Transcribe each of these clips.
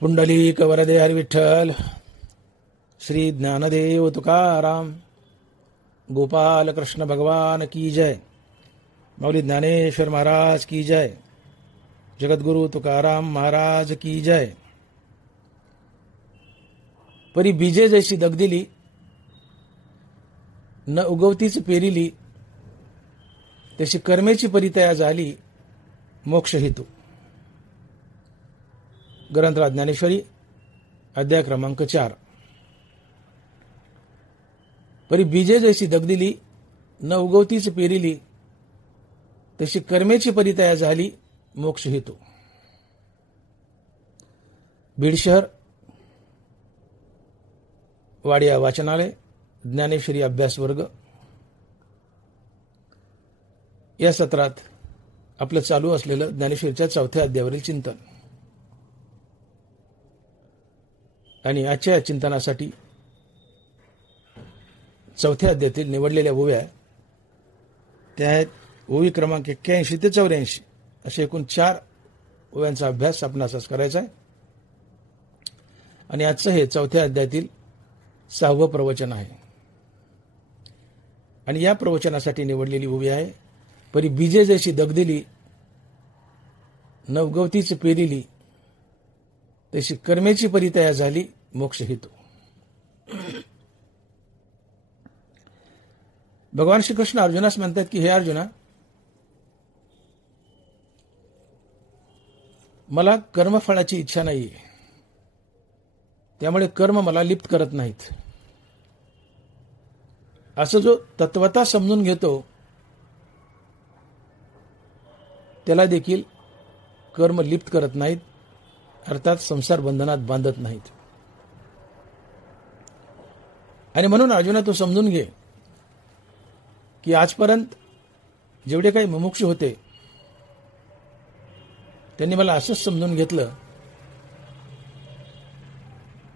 पुंडलिक वरदे हरी विठ्ठल, श्री ज्ञानदेव तुकाराम, गोपाल कृष्ण भगवान की जय, मौली ज्ञानेश्वर महाराज की जय, जगद्गुरु तुकाराम महाराज की जय। परी बीजे जैसी दगदिली, न उगवतीच पेरिली, तशी कर्मेची परितया झाली मोक्ष हेतू। ग्रंथराज ज्ञानेश्वरी अध्याय क्रमांक 4। परी बीजे जैसी दगदिली, न उगवतीच पेरिली, तशी कर्मेची परितया झाली मोक्ष हेतू। बीड शहर, वाडिया वाचनालय, ज्ञानेश्वरी अभ्यास वर्ग या सत्रात आपलं चालू असलेलं ज्ञानेश्वरीच्या 4थ्या अध्यायावरील चिंतन आणि आजच्या चिंतनासाठी 4थ्या अध्यायातील निवडलेल्या ओव्या त्या आहेत ओवी क्रमांक 81 ते 84 असे एकूण 4 ओव्यांचा अभ्यास आपणास करायचा आहे। आणि आजचं हे 4थ्या अध्यायातील 6वं प्रवचन आहे। आणि या प्रवचनासाठी निवडलेली ओवी आहे, परी बीजे जैसी दगदिली, न उगवतीच पेरिली, तशी कर्मेची परितया झाली मोक्ष हेतू। भगवान श्रीकृष्ण अर्जुनास म्हणतात की हे अर्जुना, मला कर्मफळाची इच्छा नाहीये, त्यामुळे कर्म मला लिप्त करत नाहीत। असं जो तत्वता समजून घेतो त्याला देखील कर्म लिप्त करत नाहीत, अर्थात संसार बंधनात बांधत नाहीत। आणि म्हणून अर्जुना तू समजून घे की आजपर्यंत जेवढे काही मुमुक्षु होते त्यांनी मला असंच समजून घेतलं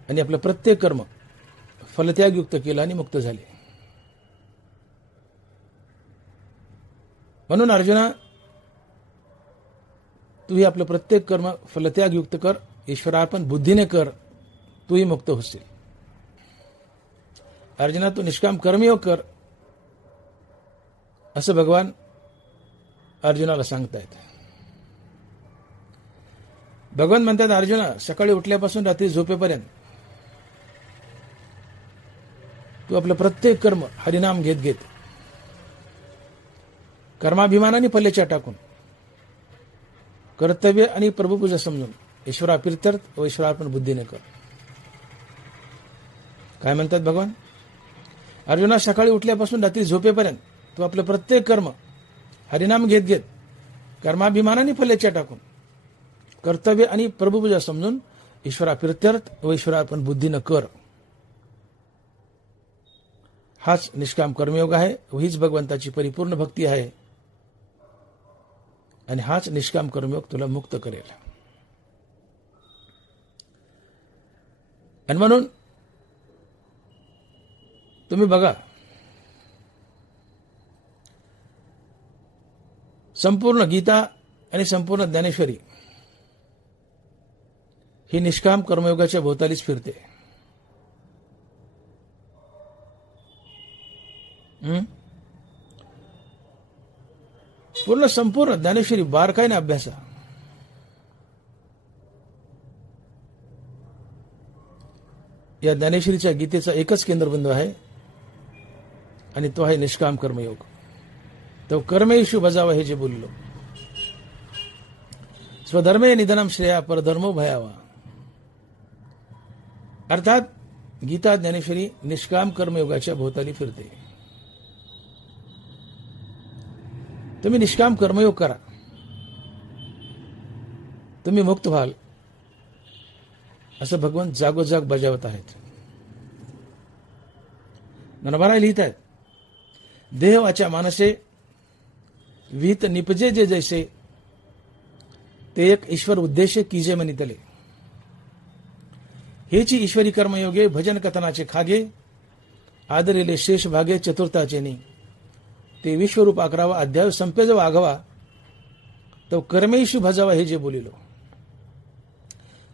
आणि आपलं प्रत्येक कर्म फलत्यागयुक्त केलं आणि मुक्त झाले। म्हणून अर्जुना तूही आपलं प्रत्येक कर्म फलत्यागयुक्त कर, ईश्वरार्पण बुद्धीने कर, तूही मुक्त होशील। अर्जुना तू निष्काम कर्मयोग कर, असं भगवान अर्जुनाला सांगतायत। भगवान म्हणतात अर्जुना, सकाळी उठल्यापासून रात्री झोपेपर्यंत तू आपलं प्रत्येक कर्म हरिनाम घेत घेत कर्माभिमानाने पल्ल्याच्या टाकून कर्तव्य आणि प्रभुपूजा समजून ईश्वराप्रीत्यर्थ व ईश्वरार्पण बुद्धीने कर। काय म्हणतात भगवान? अर्जुना, सकाळी उठल्यापासून रात्री झोपेपर्यंत तू आपलं प्रत्येक कर्म हरिनाम घेत घेत कर्माभिमानाने पल्ल्याच्या टाकून कर्तव्य आणि प्रभुपूजा समजून ईश्वराप्रीत्यर्थ व ईश्वरार्पण बुद्धीने कर। हाच निष्काम कर्मयोग आहे, हीच भगवंताची परिपूर्ण भक्ती आहे आणि हाच निष्काम कर्मयोग तुला मुक्त करेल। आणि म्हणून तुम्ही बघा, संपूर्ण गीता आणि संपूर्ण ज्ञानेश्वरी ही निष्काम कर्मयोगाच्या भोवतालीच फिरते। पूर्ण संपूर्ण ज्ञानेश्वरी बारकाईने अभ्यासा। या ज्ञानेश्वरीच्या गीतेचा एकच केंद्रबिंदू आहे आणि तो आहे निष्काम कर्मयोग। तो कर्मेषु बजावा हे जे बोललो, स्वधर्मे निधनम श्रेया परधर्मो भयावा। अर्थात गीता ज्ञानेश्वरी निष्काम कर्मयोगाच्या भोवताली फिरते। तुम्ही निष्काम कर्मयोग करा, तुम्ही मुक्त व्हाल, असं भगवान जागोजाग बजावत आहेत। मनभारा लिहित आहेत, देह वाचा मानसे विहित निपजे जे जैसे, ते एक ईश्वर उद्देश कीजे मनितले। हेची ईश्वरी कर्मयोगे भजन कथनाचे खागे, आदरेले शेष भागे चतुर्थाचे नी। ते विश्वरूप 11वा अध्याय संपे जो आघवा, तो कर्मेषु भजावा हे जे बोलिलो।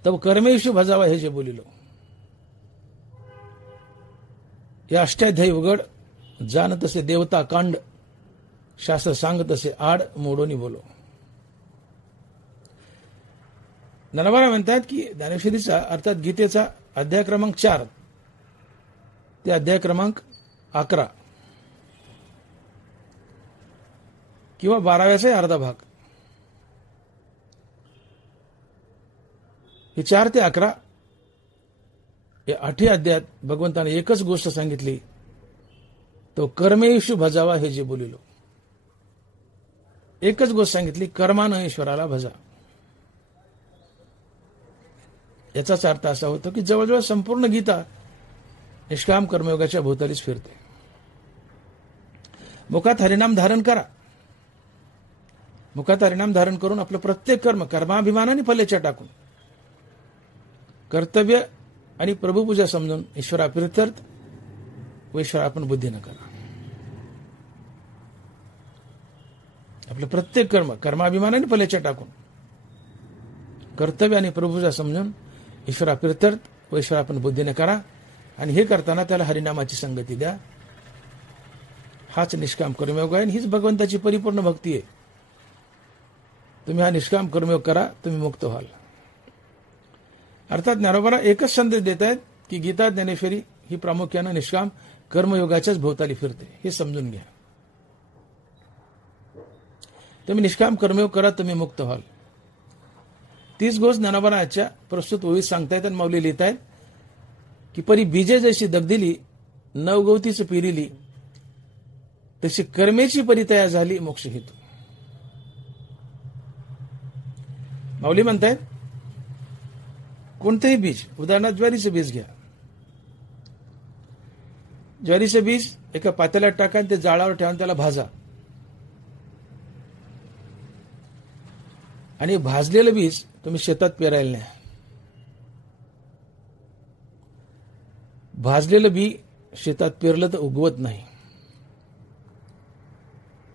तब कर्मेषु भजावा हे जे बोलिलो. या अष्टाध्यायी उघड जाण तसे देवता कांड शास्त्र सांग तसे आड मोडोनी बोलो. ज्ञानोबा म्हणतात की ज्ञानेश्वरीचा अर्थात गीतेचा अध्याय क्रमांक 4 ते अध्याय क्रमांक 11 किंवा 12व्याचा अर्धा भाग, हे 4 ते 11 या 8 अध्यायात भगवंताने एकच गोष्ट सांगितली, तो कर्मेषु भजावा हे जे बोलिलो. एकच गोष्ट सांगितली, कर्मानं ईश्वराला भजा. याचाच अर्थ असा होतो की जवळजवळ संपूर्ण गीता निष्काम कर्मयोगाच्या भोवतालीच फिरते. मुखात हरिनाम धारण करा. मुखात हरिनाम धारण करून आपलं प्रत्येक कर्म कर्माभिमानाने फलेच्या टाकून कर्तव्य आणि प्रभुपूजा समजून ईश्वराप्रित्यर्थ व ईश्वरार्पण बुद्धीनं करा. आपलं प्रत्येक कर्म कर्माभिमानाने फलेच्या टाकून कर्तव्य आणि प्रभुपूजा समजून ईश्वराप्रित्यर्थ व ईश्वरार्पण बुद्धीने करा. आणि हे करताना त्याला हरिनामाची संगती द्या. हाच निष्काम कर्मयोग आहे आणि हीच भगवंताची परिपूर्ण भक्ती आहे. तुम्ही हा निष्काम कर्मयोग करा, तुम्ही मुक्त व्हाल. अर्थात ज्ञानोबा एकच संदेश देत आहेत की गीता ज्ञानेश्वरी ही प्रामुख्यानं निष्काम कर्मयोगाच्याच भोवताली फिरते, हे समजून घ्या. तुम्ही निष्काम कर्मयोग करा, तुम्ही मुक्त व्हाल. तीच गोष्ट ज्ञानोबा आजच्या प्रस्तुत ओळीत सांगतायत आणि माऊली लिहित आहेत की परी बीजे जशी दगदिली नवगवतीच पिरिली तशी कर्मेची परी तयार झाली मोक्ष हेतू. माऊली म्हणतायत कोणतेही बीज, उदाहरणार्थ ज्वारीचं बीज घ्या. ज्वारीचं बीज एका पातेल्यात टाका आणि ते जाळावर ठेवून त्याला भाजा. आणि भाजलेलं बीज तुम्ही शेतात पेरायला न्या. भाजलेलं बी शेतात पेरलं तर उगवत नाही.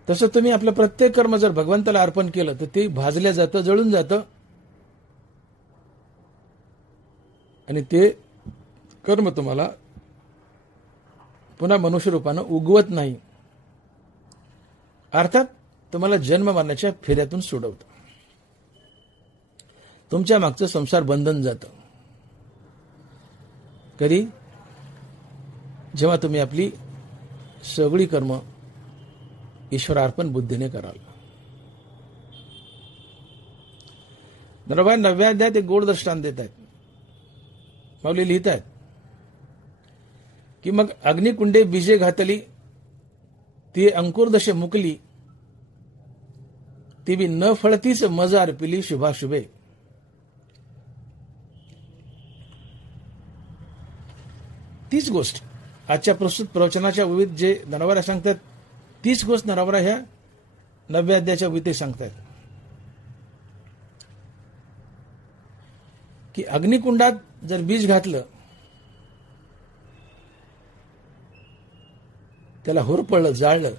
तसं तुम्ही आपलं प्रत्येक कर्म जर भगवंताला अर्पण केलं तर ते भाजल्या जातं, जळून जातं आणि ते कर्म तुम्हाला पुन्हा मनुष्य रूपानं उगवत नाही. अर्थात तुम्हाला जन्म मरणाच्या फेऱ्यातून सोडवतं. तुमच्या मागचं संसार बंधन जातं. कधी? जेव्हा तुम्ही आपली सगळी कर्म ईश्वरार्पण बुद्धीने कराल. नरबा 9व्या अध्यायात एक गोड दृष्टांत देत आहेत. माऊली लिहित आहेत की मग अग्निकुंडे बीजे घातली ती अंकुरदशे मुकली ती बी न फळतीच मजार पिली शुभाशुभे. तीच गोष्ट आजच्या प्रस्तुत प्रवचनाच्या विविध जे नरवरा सांगतात तीच गोष्ट नरवरा ह्या 9व्या अध्यायाच्या विविध सांगतात की अग्निकुंडात जर बीज घातलं त्याला होरपळलं, जाळलं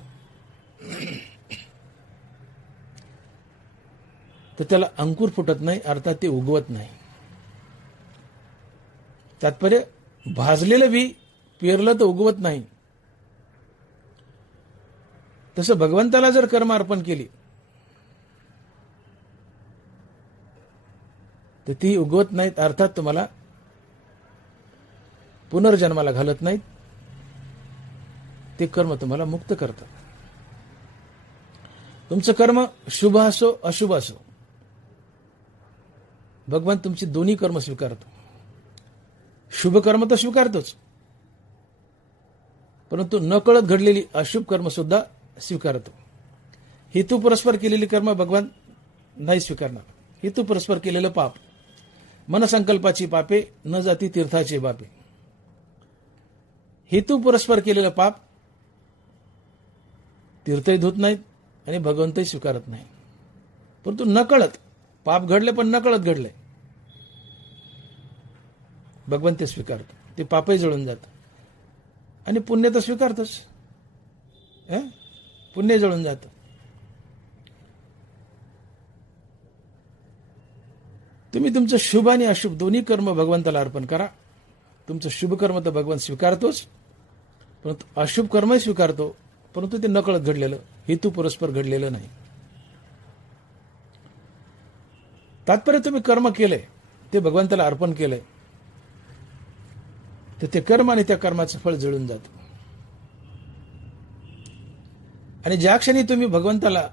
तर त्याला अंकुर फुटत नाही, अर्थात ते उगवत नाही. तात्पर्य भाजलेलं बी पेरलं तर उगवत नाही. तसं भगवंताला जर कर्म अर्पण केली तर ती उगवत नाहीत, अर्थात तुम्हाला पुनर्जन्माला घालत नाहीत. ते कर्म तुम्हाला मुक्त करतात. तुमचं कर्म शुभ असो अशुभ असो, भगवान तुमची दोन्ही कर्म स्वीकारतो. शुभ कर्म तर स्वीकारतोच, परंतु न कळत घडलेली अशुभ कर्म सुद्धा स्वीकारतो. हेतू परस्पर केलेली कर्म भगवान नाही स्वीकारणार. हेतू परस्पर केलेलं पाप, मनसंकल्पाची पापे न जाती तीर्थाचे बापे. हेतू परस्पर केलेलं पाप तीर्थही धुत नाहीत आणि भगवंतही स्वीकारत नाही. परंतु न कळत पाप घडले, पण न कळत घडले, भगवंत ते स्वीकारतो. ते पापही जळून जातं आणि पुण्य तर स्वीकारतोच. पुण्य जळून जातं. तुम्ही तुमचं शुभ आणि अशुभ दोन्ही कर्म भगवंताला अर्पण करा. तुमचं शुभ कर्म तर भगवंत स्वीकारतोच, परंतु अशुभ कर्मही स्वीकारतो, परंतु ते नकळत घडलेलं, हेतू परस्पर घडलेलं नाही. तात्पर्य तुम्ही कर्म केलंय, ते भगवंताला अर्पण केलंय, तर ते कर्म आणि त्या कर्माचं फळ जळून जातं. आणि ज्या क्षणी तुम्ही भगवंताला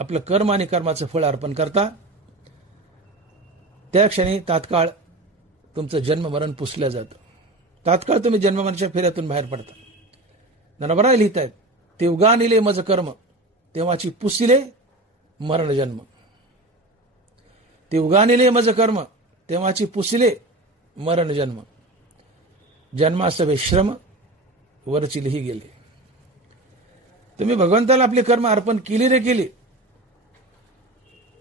आपलं कर्म आणि कर्माचं फळ अर्पण करता, त्या क्षणी तात्काळ तुमचं जन्म मरण पुसलं जातं. तात्काळ तुम्ही जन्ममरणाच्या फेऱ्यातून बाहेर पडता. नरबराय लिहितायत, तेवगा निले मज कर्म तेव्हाची पुसिले मरण जन्म. तेवगा निले मज कर्म तेव्हाची पुसिले मरण जन्म. जन्मासवे श्रम वरचिलही गेले. तुम्ही भगवंताला आपले कर्म अर्पण केली रे केली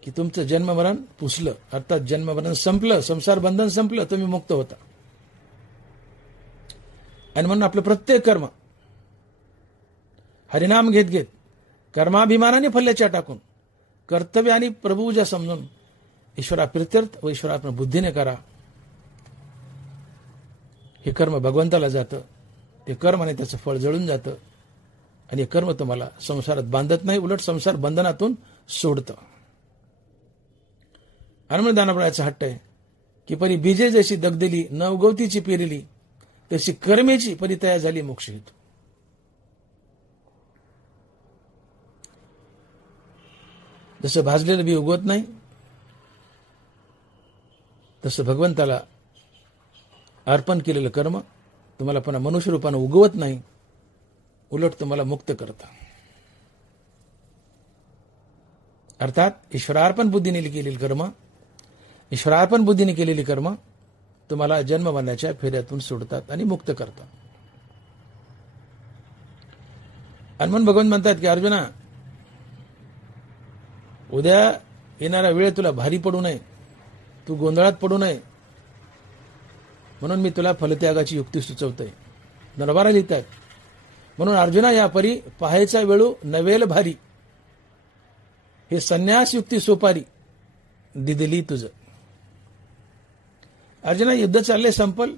की तुमचं जन्ममरण पुसलं, अर्थात जन्ममरण संपलं, संसार बंधन संपलं, तुम्ही मुक्त होता. आणि म्हणून आपलं प्रत्येक कर्म हरिनाम घेत घेत कर्माभिमानाने फल्याच्या टाकून कर्तव्य आणि प्रभुजा समजून ईश्वरा प्रित्यर्थ व ईश्वरार्पण बुद्धीने करा. हे कर्म भगवंताला जातं, ते कर्म आणि त्याचं फळ जळून जातं. आणि हे कर्म तुम्हाला संसारात बांधत नाही, उलट संसार बंधनातून सोडतं. आणि म्हणून दानवरायाचा हट्ट आहे की परी बीजे जशी दगदली नवगवतीची पेरली, तशी कर्मेची परी तयार झाली मोक्ष हेतू. जसं भाजलेलं बी उगवत नाही, तसं भगवंताला अर्पण केलेलं कर्म तुम्हाला पुन्हा मनुष्य रूपानं उगवत नाही, उलट तुम्हाला मुक्त करतं. अर्थात ईश्वरार्पण बुद्धीने केलेली कर्म, ईश्वरार्पण बुद्धीने केलेली कर्म तुम्हाला जन्म मरणाच्या फेऱ्यातून सोडतात आणि मुक्त करतात. आणि म्हणून भगवान म्हणतात की अर्जुना, उद्या येणारा वेळ तुला भारी पडू नये, तू गोंधळात पडू नये, म्हणून मी तुला फलत्यागाची युक्ती सुचवतोय. नरबारा लिहितात, म्हणून अर्जुना या परी पाहायचा वेळू नवेल भारी, हे संन्यास युक्ती सोपारी दिदली तुझ. अर्जुना युद्ध चालले, संपल,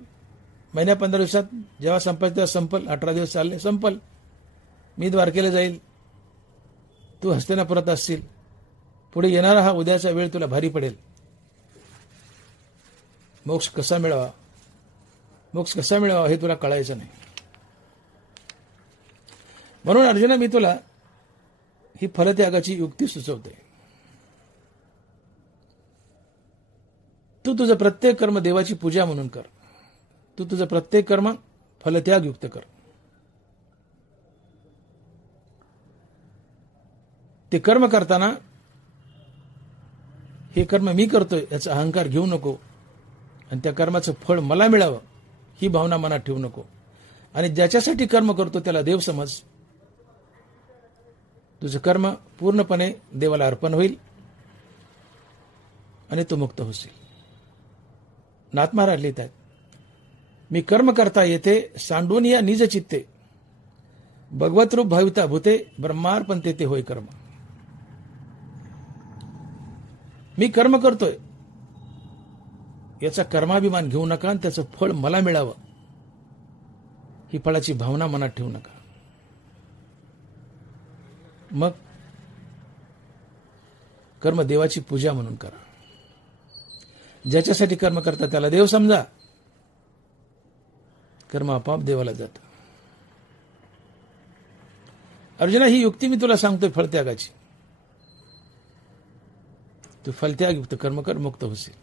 महिन्या 15 दिवसात जेव्हा संपायचं तेव्हा संपल, 18 दिवस चालले संपल. मी द्वारकेला जाईल, तू हस्तिनापुरात असशील, पुढे येणारा हा उद्याचा वेळ तुला भारी पडेल. मोक्ष कसा मिळावा, मोक्ष कसा मिळावा हे तुला कळायचं नाही. म्हणून अर्जुना मी तुला ही फलत्यागाची युक्ती सुचवते. तू तुझं प्रत्येक कर्म देवाची पूजा म्हणून कर. तू तुझं प्रत्येक कर्म फलत्याग युक्त कर. ते कर्म करताना हे कर्म मी करतोय याचा अहंकार घेऊ नको, आणि त्या कर्माचं फळ मला मिळावं ही भावना मनात ठेवू नको. आणि ज्याच्यासाठी कर्म करतो त्याला देव समज. तुझं कर्म पूर्णपणे देवाला अर्पण होईल आणि तू मुक्त होशील. नाथ महाराज लिहितात, मी कर्म करता येथे सांडून या निज चित्ते, भगवत रूप भाविता भूते ब्रह्मार्पण ते होय कर्म. मी कर्म करतोय याचा कर्माभिमान घेऊ नका, आणि त्याचं फळ मला मिळावं ही फळाची भावना मनात ठेवू नका. मग कर्म देवाची पूजा म्हणून करा. ज्याच्यासाठी कर्म करता त्याला देव समजा, कर्म आपोआप देवाला जातं. अर्जुना ही युक्ती मी तुला सांगतोय फलत्यागाची. तू फलत्याग युक्त कर्म कर, मुक्त होशील.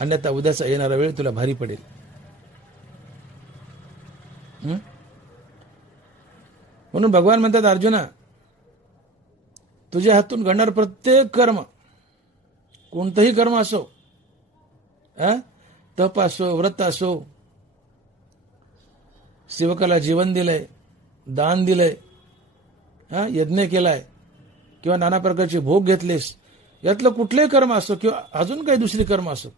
अन्यथा उद्याचा येणारा वेळ तुला भारी पडेल. म्हणून भगवान म्हणतात, अर्जुना तुझ्या हातून घडणार प्रत्येक कर्म, कोणतंही कर्म असो, तप असो, व्रत असो, सेवकाला जीवन दिलंय, दान दिलंय, यज्ञ केलाय, किंवा नाना प्रकारचे भोग घेतलेस, यातलं कुठलंही कर्म असो किंवा अजून काही दुसरी कर्म असो,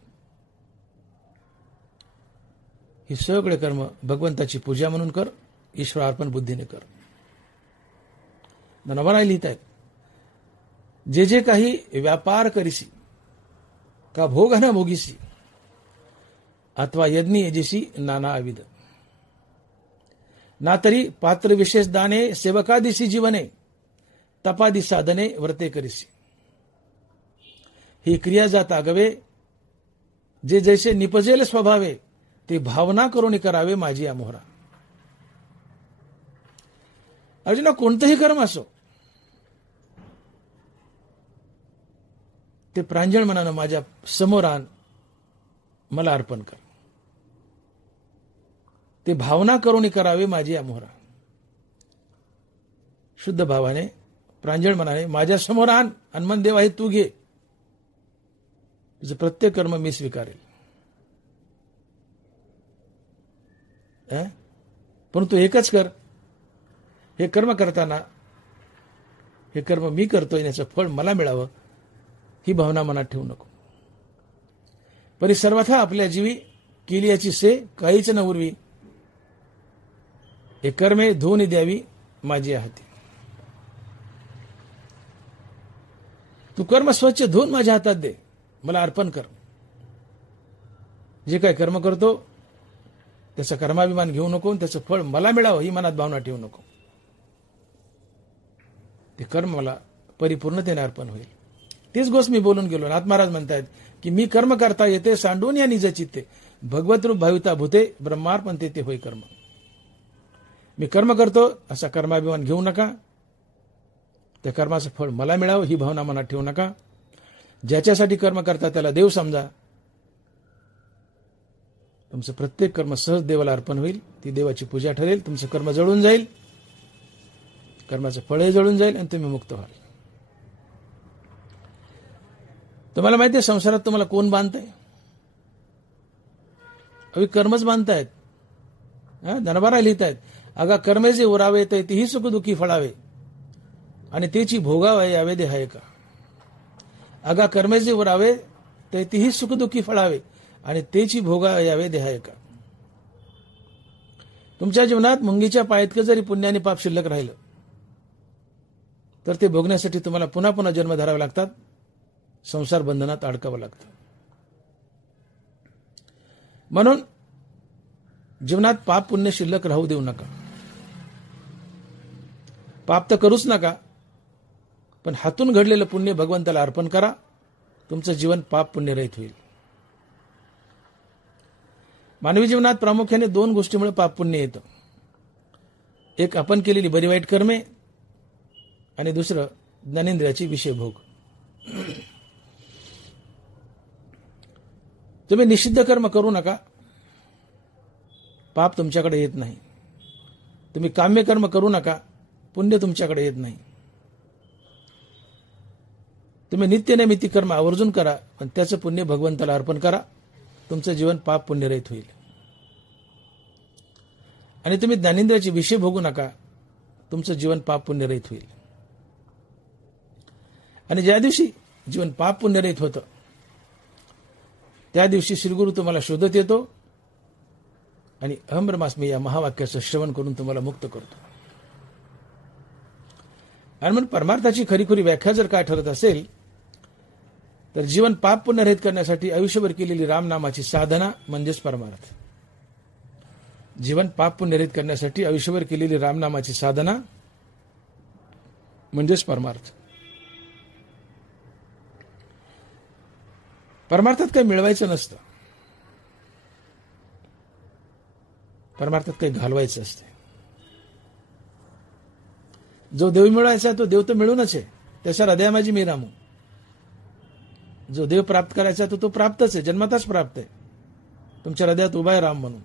ही सगळे कर्म भगवंताची पूजा म्हणून कर, ईश्वरार्पण बुद्धीने कर. नवराय लिहित आहेत, जे जे काही व्यापार करीसी का भोग न भोगीसी अथवा यज्ञ यजिसी नाना अविध ना तरी पात्र विशेष दाने सेवकादिसी जीवने तपादी साधने व्रते करिसी ही क्रिया जात आगवे जे जैसे निपजेल स्वभावे ते भावना करून करावे माझी अमोहरा. अर्जुना कोणतंही कर्म असो ते प्रांजळ मनानं माझ्या समोर आण, मला अर्पण कर. ते भावना करून करावे माझी अमोहरा. शुद्ध भावाने प्रांजळ मनाने माझ्या समोर आण आणि मन देवा हे तू घे, तुझं प्रत्येक कर्म मी स्वीकारेल. परंतु एकच कर, हे कर्म करताना हे कर्म मी करतोय याचं फळ मला मिळावं ही भावना मनात ठेवू नको. परी सर्वथा आपल्या जीवी केली याची से काहीच न उरवी, हे कर्मे धुवून द्यावी माझी हाती. तू कर्म स्वच्छ धुवून माझ्या हातात दे, मला अर्पण कर. जे काय कर्म करतो त्याचा कर्माभिमान घेऊ नको, त्याचं फळ मला मिळावं ही मनात भावना ठेवू नको. ते कर्म मला परिपूर्णतेने अर्पण होईल. तीच गोष्ट मी बोलून गेलो. नाथ महाराज म्हणतायत की मी कर्म करता येते सांडून या निज चित्ते, भगवत रूप भाविता भूते ब्रह्मार्पण ते होय कर्म. मी कर्म करतो असा कर्माभिमान घेऊ नका, त्या कर्माचं फळ मला मिळावं ही भावना मनात ठेवू नका. ज्याच्यासाठी कर्म करता त्याला देव समजा. तुमचं प्रत्येक कर्म सहज देवाला अर्पण होईल, ती देवाची पूजा ठरेल. तुमचं कर्म जळून जाईल, कर्माचं फळही जळून जाईल आणि तुम्ही मुक्त व्हाल. तुम्हाला माहिती आहे संसारात तुम्हाला कोण बांधतंय? अవి कर्मच बांधतायत. धनभारा लिहितायत, अगा कर्मे जे उरावे ते तीही सुखदुःखी फळावे आणि तेची भोगावे यावे देहाय का. अगा कर्मे जे उरावे ते तीही सुखदुःखी फळावे आणि तेची भोगावे यावे देहाय का. तुमच्या जीवनात मुंगीच्या पायातकं जरी पुण्याने पाप शिल्लक राहिलं तर ते भोगण्यासाठी तुम्हाला पुन्हा पुन्हा जन्म धरावे लागतात, संसार बंधनात अडकावं लागतं. म्हणून जीवनात पाप पुण्य शिल्लक राहू देऊ नका. पाप तर करूच नका, पण हातून घडलेलं पुण्य भगवंताला अर्पण करा. तुमचं जीवन पाप पुण्यरहित होईल. मानवी जीवनात प्रामुख्याने दोन गोष्टीमुळे पाप पुण्य येतं. एक आपण केलेली बरी वाईट कर्मे आणि दुसरं ज्ञानेंद्रियाची विषय भोग. तुम्ही निषिद्ध कर्म करू नका, पाप तुमच्याकडे येत नाही. तुम्ही काम्य कर्म करू नका, पुण्य तुमच्याकडे येत नाही. तुम्ही नित्यनैमित्तिक कर्म आवर्जून करा, पण त्याचं पुण्य भगवंताला अर्पण करा. तुमचं जीवन पाप पुण्यरहित होईल. आणि तुम्ही ज्ञानेंद्रियाचे विषय भोगू नका, तुमचं जीवन पाप पुण्यरहित होईल. आणि ज्या दिवशी जीवन पाप पुण्यरहित होतं त्या दिवशी श्रीगुरु तुम्हाला शोधत येतो आणि अहम ब्रह्मास्मी या महावाक्याचं श्रवण करून तुम्हाला मुक्त करतो. आणि म्हणून परमार्थाची खरीखुरी व्याख्या जर काय ठरत असेल तर जीवन पाप पुण्यरहित करण्यासाठी आयुष्यभर केलेली रामनामाची साधना म्हणजेच परमार्थ. जीवन पाप पुण्यरहित करण्यासाठी आयुष्यभर केलेली रामनामाची साधना म्हणजेच परमार्थ. परमार्थात काही मिळवायचं नसतं, परमार्थात काही घालवायचं असते. जो देव मिळवायचा तो देव तर मिळूनच आहे, त्याचा हृदया माझी मी रामू. जो देव प्राप्त करायचा तो प्राप्तच आहे, जन्मताच प्राप्त आहे. तुमच्या हृदयात उभा आहे राम म्हणून.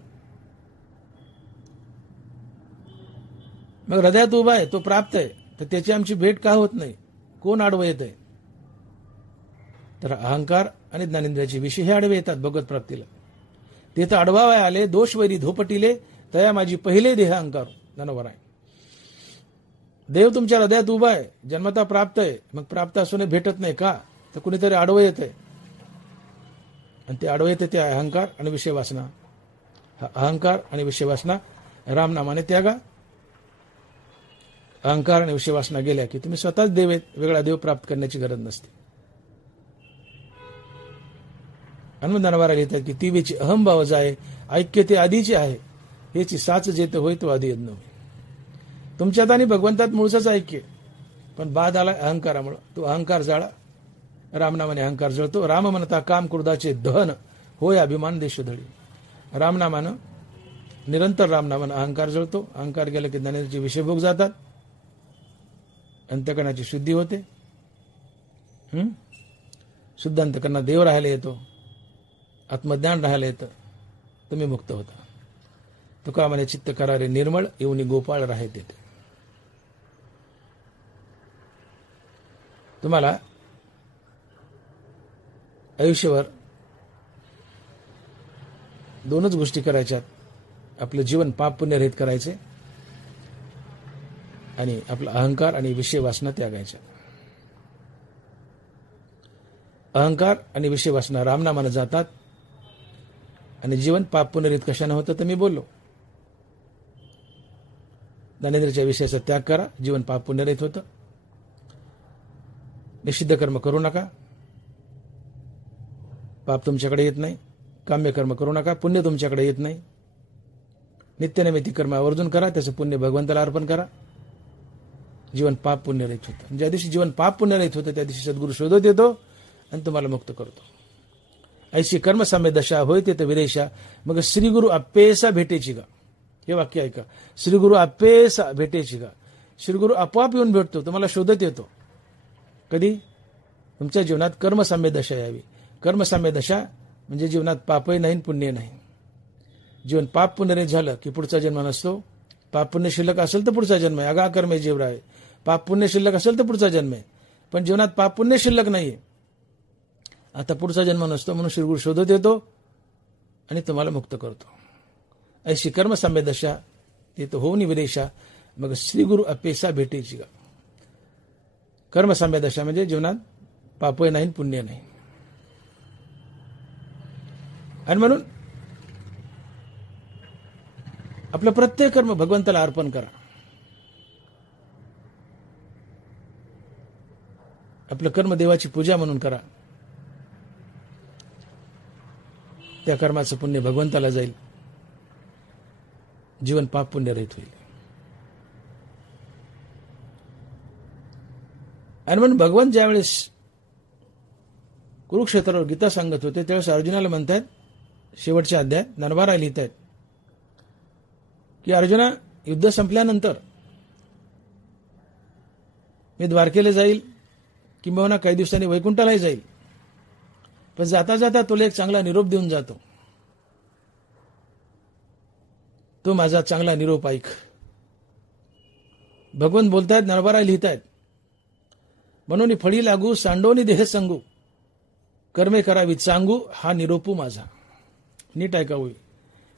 मग हृदयात उभा आहे तो प्राप्त आहे, तर त्याची आमची भेट का होत नाही? कोण आडवं येत आहे? तर अहंकार आणि ज्ञानेंद्रियाचे विषय हे आडवे येतात भगवत प्राप्तीला. ते तर आडवावे आले, दोष वैरी धोपटिले, तया माझी पहिले देह अहंकार धनवर आहे. देव तुमच्या हृदयात उभा आहे, जन्मता प्राप्त आहे. मग प्राप्त असून भेटत नाही का? तर कुणीतरी आडवं येत आहे, आणि ते आडवं येते ते अहंकार आणि विषय वासना. हा अहंकार आणि विषय वासना रामनामाने त्यागा. अहंकार आणि विषय वासना गेल्या की तुम्ही स्वतःच देव आहेत, वेगळा देव प्राप्त करण्याची गरज नसते. हनुमंतांना लिहितात की ती वेची अहंभाव जाय ऐक्य ते आधीचे आहे हेची साच जेत होय तो आधी यज्ञ होय. तुमच्यात आणि भगवंतात मूळचंच ऐक्य, पण बाद आला अहंकारामुळं. तो अहंकार जाळा, रामनामाने अहंकार जळतो. राम म्हणता काम क्रोधाचे दहन होय अभिमान देशोधडी. रामनामानं निरंतर रामनामानं अहंकार जळतो. अहंकार गेला की ज्ञानेंद्रियाचे विषयभोग जातात, अंतकरणाची शुद्धी होते. शुद्ध अंतकरणात देव राहायला येतो, आत्मज्ञान राहायला येतं, तुम्ही मुक्त होता. तुका म्हणे चित्त करारे निर्मळ येऊनी गोपाळ राहत येते. तुम्हाला आयुष्यभर दोनच गोष्टी करायच्यात. आपलं जीवन पाप पुण्य रहित करायचे आणि आपला अहंकार आणि विषय वासना त्यागायच्या. अहंकार आणि विषय वासना रामनामानं जातात आणि जीवन पाप पुण्य रहित कशानं होतं तर मी बोललो. ज्ञानेंद्रियाच्या विषयाचा त्याग करा, जीवन पाप पुण्य रहित होतं. निषिद्ध कर्म करू नका, पाप तुमच्याकडे येत नाही. काम्य कर्म करू नका, पुण्य तुमच्याकडे येत नाही. नित्यनैमित्तिक कर्म आवर्जून करा, त्याचं पुण्य भगवंताला अर्पण करा. जीवन पाप पुण्य रहित होतं. ज्या दिवशी जीवन पाप पुण्य रहित होतं त्या दिवशी सद्गुरू शोधत येतो आणि तुम्हाला मुक्त करतो. ऐशी कर्मसाम्य दशा होय ते विरेशा मग श्रीगुरु अप्पेसा भेटेची गा. हे वाक्य ऐका, श्रीगुरु अप्पेसा भेटेची गा. श्रीगुरु आपोआप येऊन भेटतो, तुम्हाला शोधत येतो. कधी? तुमच्या जीवनात कर्मसाम्य दशा यावी. कर्मसाम्य दशा म्हणजे जीवनात पापही नाही पुण्य नाही. जीवन पाप पुण्य झालं की पुढचा जन्म नसतो. पाप पुण्य शिल्लक असेल तर पुढचा जन्म आहे. अगा कर्मे जीव राहे. पाप पुण्य शिल्लक असेल तर पुढचा जन्म आहे, पण जीवनात पाप पुण्य शिल्लक नाहीये, आता पुढचा जन्म नसतो. म्हणून श्रीगुरु शोधत येतो आणि तुम्हाला मुक्त करतो. ऐशी कर्मसाम्य दशा ते तो होऊन विदेशा मग श्रीगुरु अपेसा भेटेची गा. कर्मसाम्य दशा म्हणजे जीवनात पापही नाही पुण्य नाही. आणि म्हणून आपलं प्रत्येक कर्म भगवंताला अर्पण करा. आपलं कर्म देवाची पूजा म्हणून करा. त्या कर्माचं पुण्य भगवंताला जाईल. जीवन पाप पुण्य रहित होईल. आणि म्हणून भगवान ज्यावेळेस कुरुक्षेत्रावर गीता सांगत होते त्यावेळेस अर्जुनाला म्हणतात, शेवटच्या अध्यायात नरवारा लिहित आहेत की अर्जुना, युद्ध संपल्यानंतर मी द्वारकेला जाईल किंबहुना काही दिवसांनी वैकुंठालाही जाईल, पण जाता जाता तुला एक चांगला निरोप देऊन जातो. तो माझा चांगला निरोप ऐक. भगवंत बोलतायत, नरवारा लिहितायत, म्हणून फळी लागू सांडोनी देह संगू कर्मे करावी चांगू हा निरोपू माझा. नीट ऐका होई.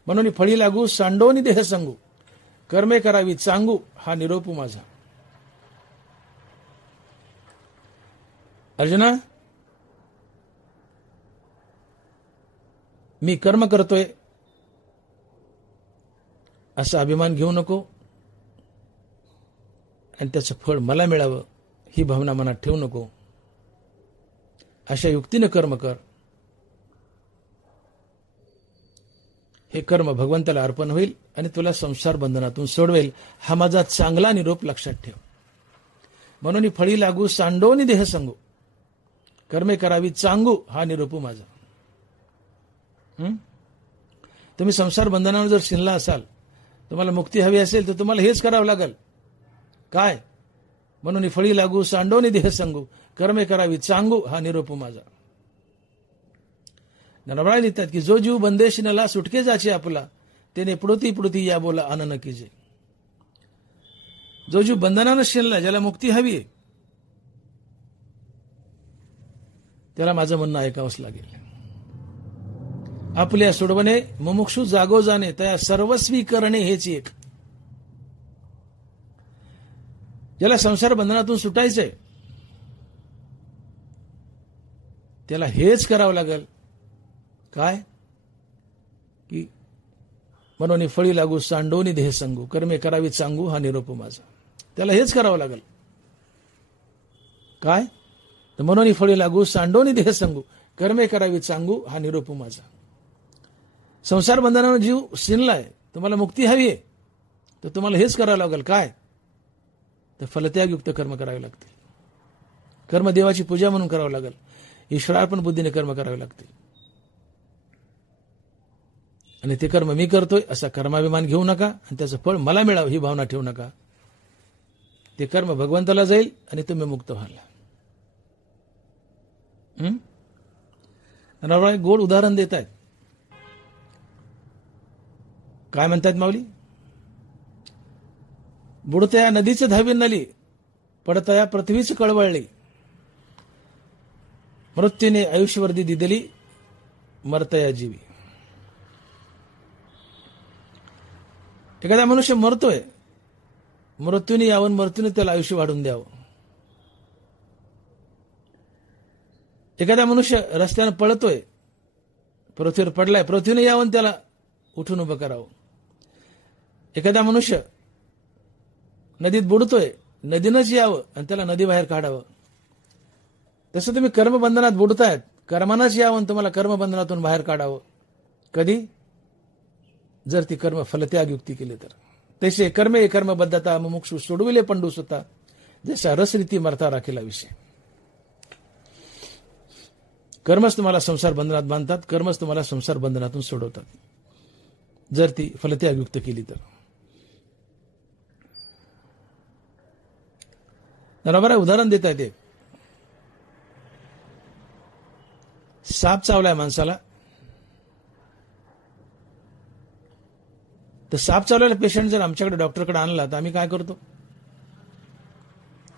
म्हणून फळी लागू सांडोनी देह संगू कर्मे करावी चांगू हा निरोपू माझा. अर्जुना, मी कर्म करतोय असा अभिमान घेऊ नको आणि त्याचं फळ मला मिळावं ही भावना मनात ठेवू नको. अशा युक्तीनं कर्म कर. हे कर्म भगवंताला अर्पण होईल आणि तुला संसार बंधनातून सोडवेल. हा माझा चांगला निरोप लक्षात ठेव. म्हणून फळी लागू सांडोनी देह संगू कर्मे करावी चांगू हा निरोप माझा. तुम्ही संसार बंधनावर जर शिनला असाल, तुम्हाला मुक्ती हवी असेल तर तुम्हाला हेच करावं लागेल. काय? म्हणून फळी लागू सांडोनी देह संगू कर्मे करावी चांगू हा निरोप माझा. नरवाळा लिहितात की जो जीव बंदेश नला सुटके जाचे आपला त्याने पुढती पुढती या बोला आनन कीजे. जो जीव बंधनानं शिनला, ज्याला मुक्ती हवी आहे, त्याला माझं म्हणणं ऐकावंच लागेल. आपल्या सोडवणे मुमुक्षु जागो जाणे तया सर्वस्वी करणे हेच एक. ज्याला संसार बंधनातून सुटायचंय त्याला हेच करावं लागेल. काय? की म्हणून फळी लागू सांडोनी देह संगू कर्मे करावी चांगू हा निरोप माझा. त्याला हेच करावं लागेल. काय? तर म्हणून फळी लागू सांडोनी देह संगू कर्मे करावी सांगू हा निरोप माझा. संसार बंधनावर जीव शिनलाय, तुम्हाला मुक्ती हवी आहे, तर तुम्हाला हेच करावं लागेल. काय? तर फलत्यागयुक्त कर्म करावे लागतील. कर्म देवाची पूजा म्हणून करावं लागेल. ईश्वरार्पण बुद्धीने कर्म करावे लागतील. आणि ते कर्म मी करतोय असा कर्माभिमान घेऊ नका आणि त्याचं फळ मला मिळावं ही भावना ठेवू नका. ते कर्म भगवंताला जाईल आणि तुम्ही मुक्त व्हाल. आणि गोड उदाहरण देत आहेत. काय म्हणतात माऊली? बुडत्या नदीचं धावी नली, पडतया पृथ्वीच कळवळली, मृत्यूने आयुष्यवर्दी दिदली, मरतया जीवी. एखादा मनुष्य मरतोय, मृत्यूने यावं, मृत्यूने त्याला आयुष्य वाढून द्यावं. एखादा मनुष्य रस्त्यानं पळतोय, पृथ्वीवर पडलाय, पृथ्वीने यावं त्याला उठून उभं करावं. एखादा मनुष्य नदीत बुडतोय, नदीनंच यावं आणि त्याला नदी बाहेर काढावं. तसं तुम्ही कर्मबंधनात बुडतायत, कर्मानंच यावं तुम्हाला कर्मबंधनातून बाहेर काढावं. कधी? जर ती कर्म फलत्यागयुक्ती केली तर. तसे कर्मे कर्मबद्धता मुमुक्षु सोडविले पंडूस होता, जसा रसरीती मरता राखेला विषय. कर्मच तुम्हाला संसार बंधनात बांधतात, कर्मच तुम्हाला संसार बंधनातून सोडवतात, जर ती फलत्यागयुक्त केली तर. बरोबर आहे. उदाहरण देता येते. साप चावलाय माणसाला, तर साप चावलेला पेशंट जर आमच्याकडे डॉक्टरकडे आणला तर आम्ही काय करतो?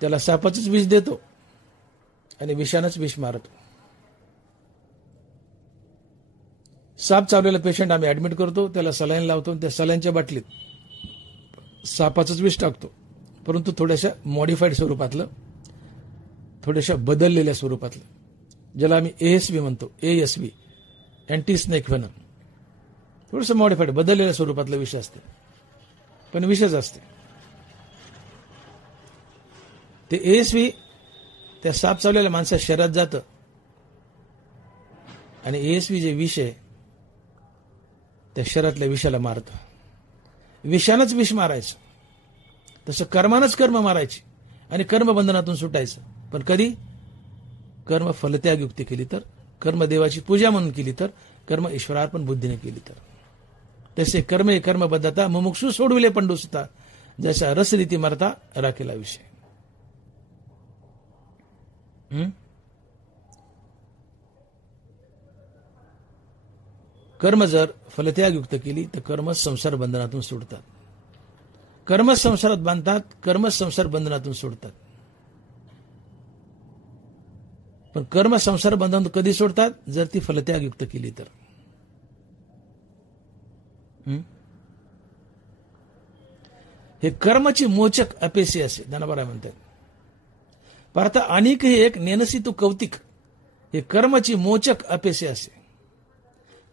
त्याला सापाचंच विष देतो आणि विषानंच विष मारतो. साप चावलेला पेशंट आम्ही ऍडमिट करतो, त्याला सलाईन लावतो, त्या सलाईनच्या बाटलीत सापाचंच विष टाकतो, परंतु थोड्याशा मॉडिफाईड स्वरूपातलं, थोड्याशा बदललेल्या स्वरूपातलं, ज्याला आम्ही ASV म्हणतो, ASV, अँटी स्नेक व्हेनम. थोडंसं मॉडिफाईड बदललेल्या स्वरूपातलं विष असते, पण विषच असते. ते ASV त्या साप चावलेल्या माणसाच्या शरीरात जातं आणि ASV जे विष आहे त्या शरीरातल्या विषाला मारतं. विषानंच विष मारायचं, तसं कर्मानंच कर्म मारायची आणि कर्मबंधनातून सुटायचं. पण कधी? कर्म फलत्यागयुक्ती केली तर, कर्म देवाची पूजा म्हणून केली तर, कर्म ईश्वरार्पण बुद्धीने केली तर. तसे कर्मे कर्मबद्धता मुमुक्षु सोडविले पंडूसता, जसा रसरीती मरता राखेला विषय. कर्म जर फलत्यागयुक्त केली तर कर्म संसार बंधनातून सोडतात. कर्म संसारात बांधतात, कर्म संसार बंधनातून सोडतात. पण कर्म संसार बंधनातून कधी सोडतात? जर ती फलत्यागयुक्त केली तर. हे कर्माची मोचक अपेशी असे ज्ञानोबा म्हणतात. पार्थ अनेक हे एक नेनसी तू कौतिक, हे कर्माची मोचक अपेशी असे.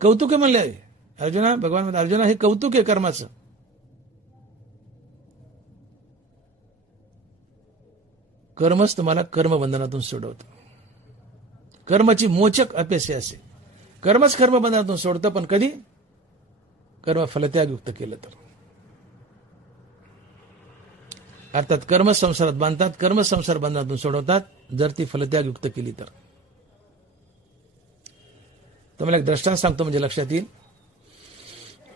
कौतुक म्हणले आहे अर्जुना. भगवान म्हणतात अर्जुना हे कौतुक आहे कर्माचं. कर्मच तुम्हाला कर्मबंधनातून सोडवतं. कर्माची मोचक अपेशी असे. कर्मच कर्मबंधनातून सोडतं, पण कधी? कर्म फलत्यागयुक्त केलं तर. अर्थात कर्म संसारात बांधतात, कर्म संसार बंधनातून सोडवतात, जर ती फलत्यागयुक्त केली तर. तुम्हाला एक दृष्टांत सांगतो म्हणजे लक्षात येईल.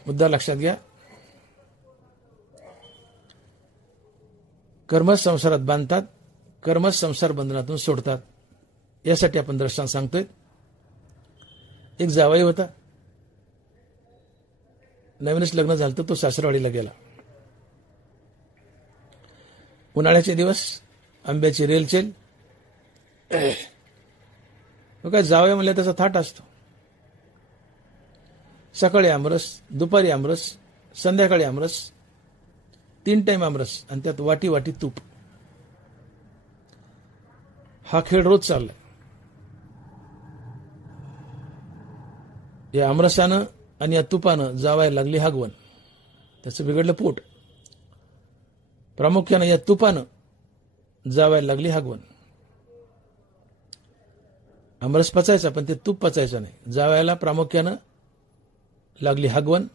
मुद्दा लक्षात घ्या. कर्म संसारात बांधतात, कर्म संसार बंधनातून सोडतात, यासाठी आपण दृष्टांत सांगतोय. एक जावई होता, नवीनच लग्न झालं, तो सासरवाडीला गेला. उन्हाळ्याचे दिवस, आंब्याची रेलचेल. काय जावई म्हणले त्याचा थाट असतो. सकाळी आमरस, दुपारी आमरस, संध्याकाळी आमरस, 3 टाइम आमरस आणि त्यात वाटी वाटी तूप. हा खेळ रोज चाललाय. या आमरसानं आणि या तुपानं जावायला लागली हागवण. त्याचं बिघडलं पोट. प्रामुख्यानं या तुपानं जावायला लागली हागवण. आमरस पचायचा, पण ते तूप पचायचं नाही. जावयाला प्रामुख्यानं लागली हगवण,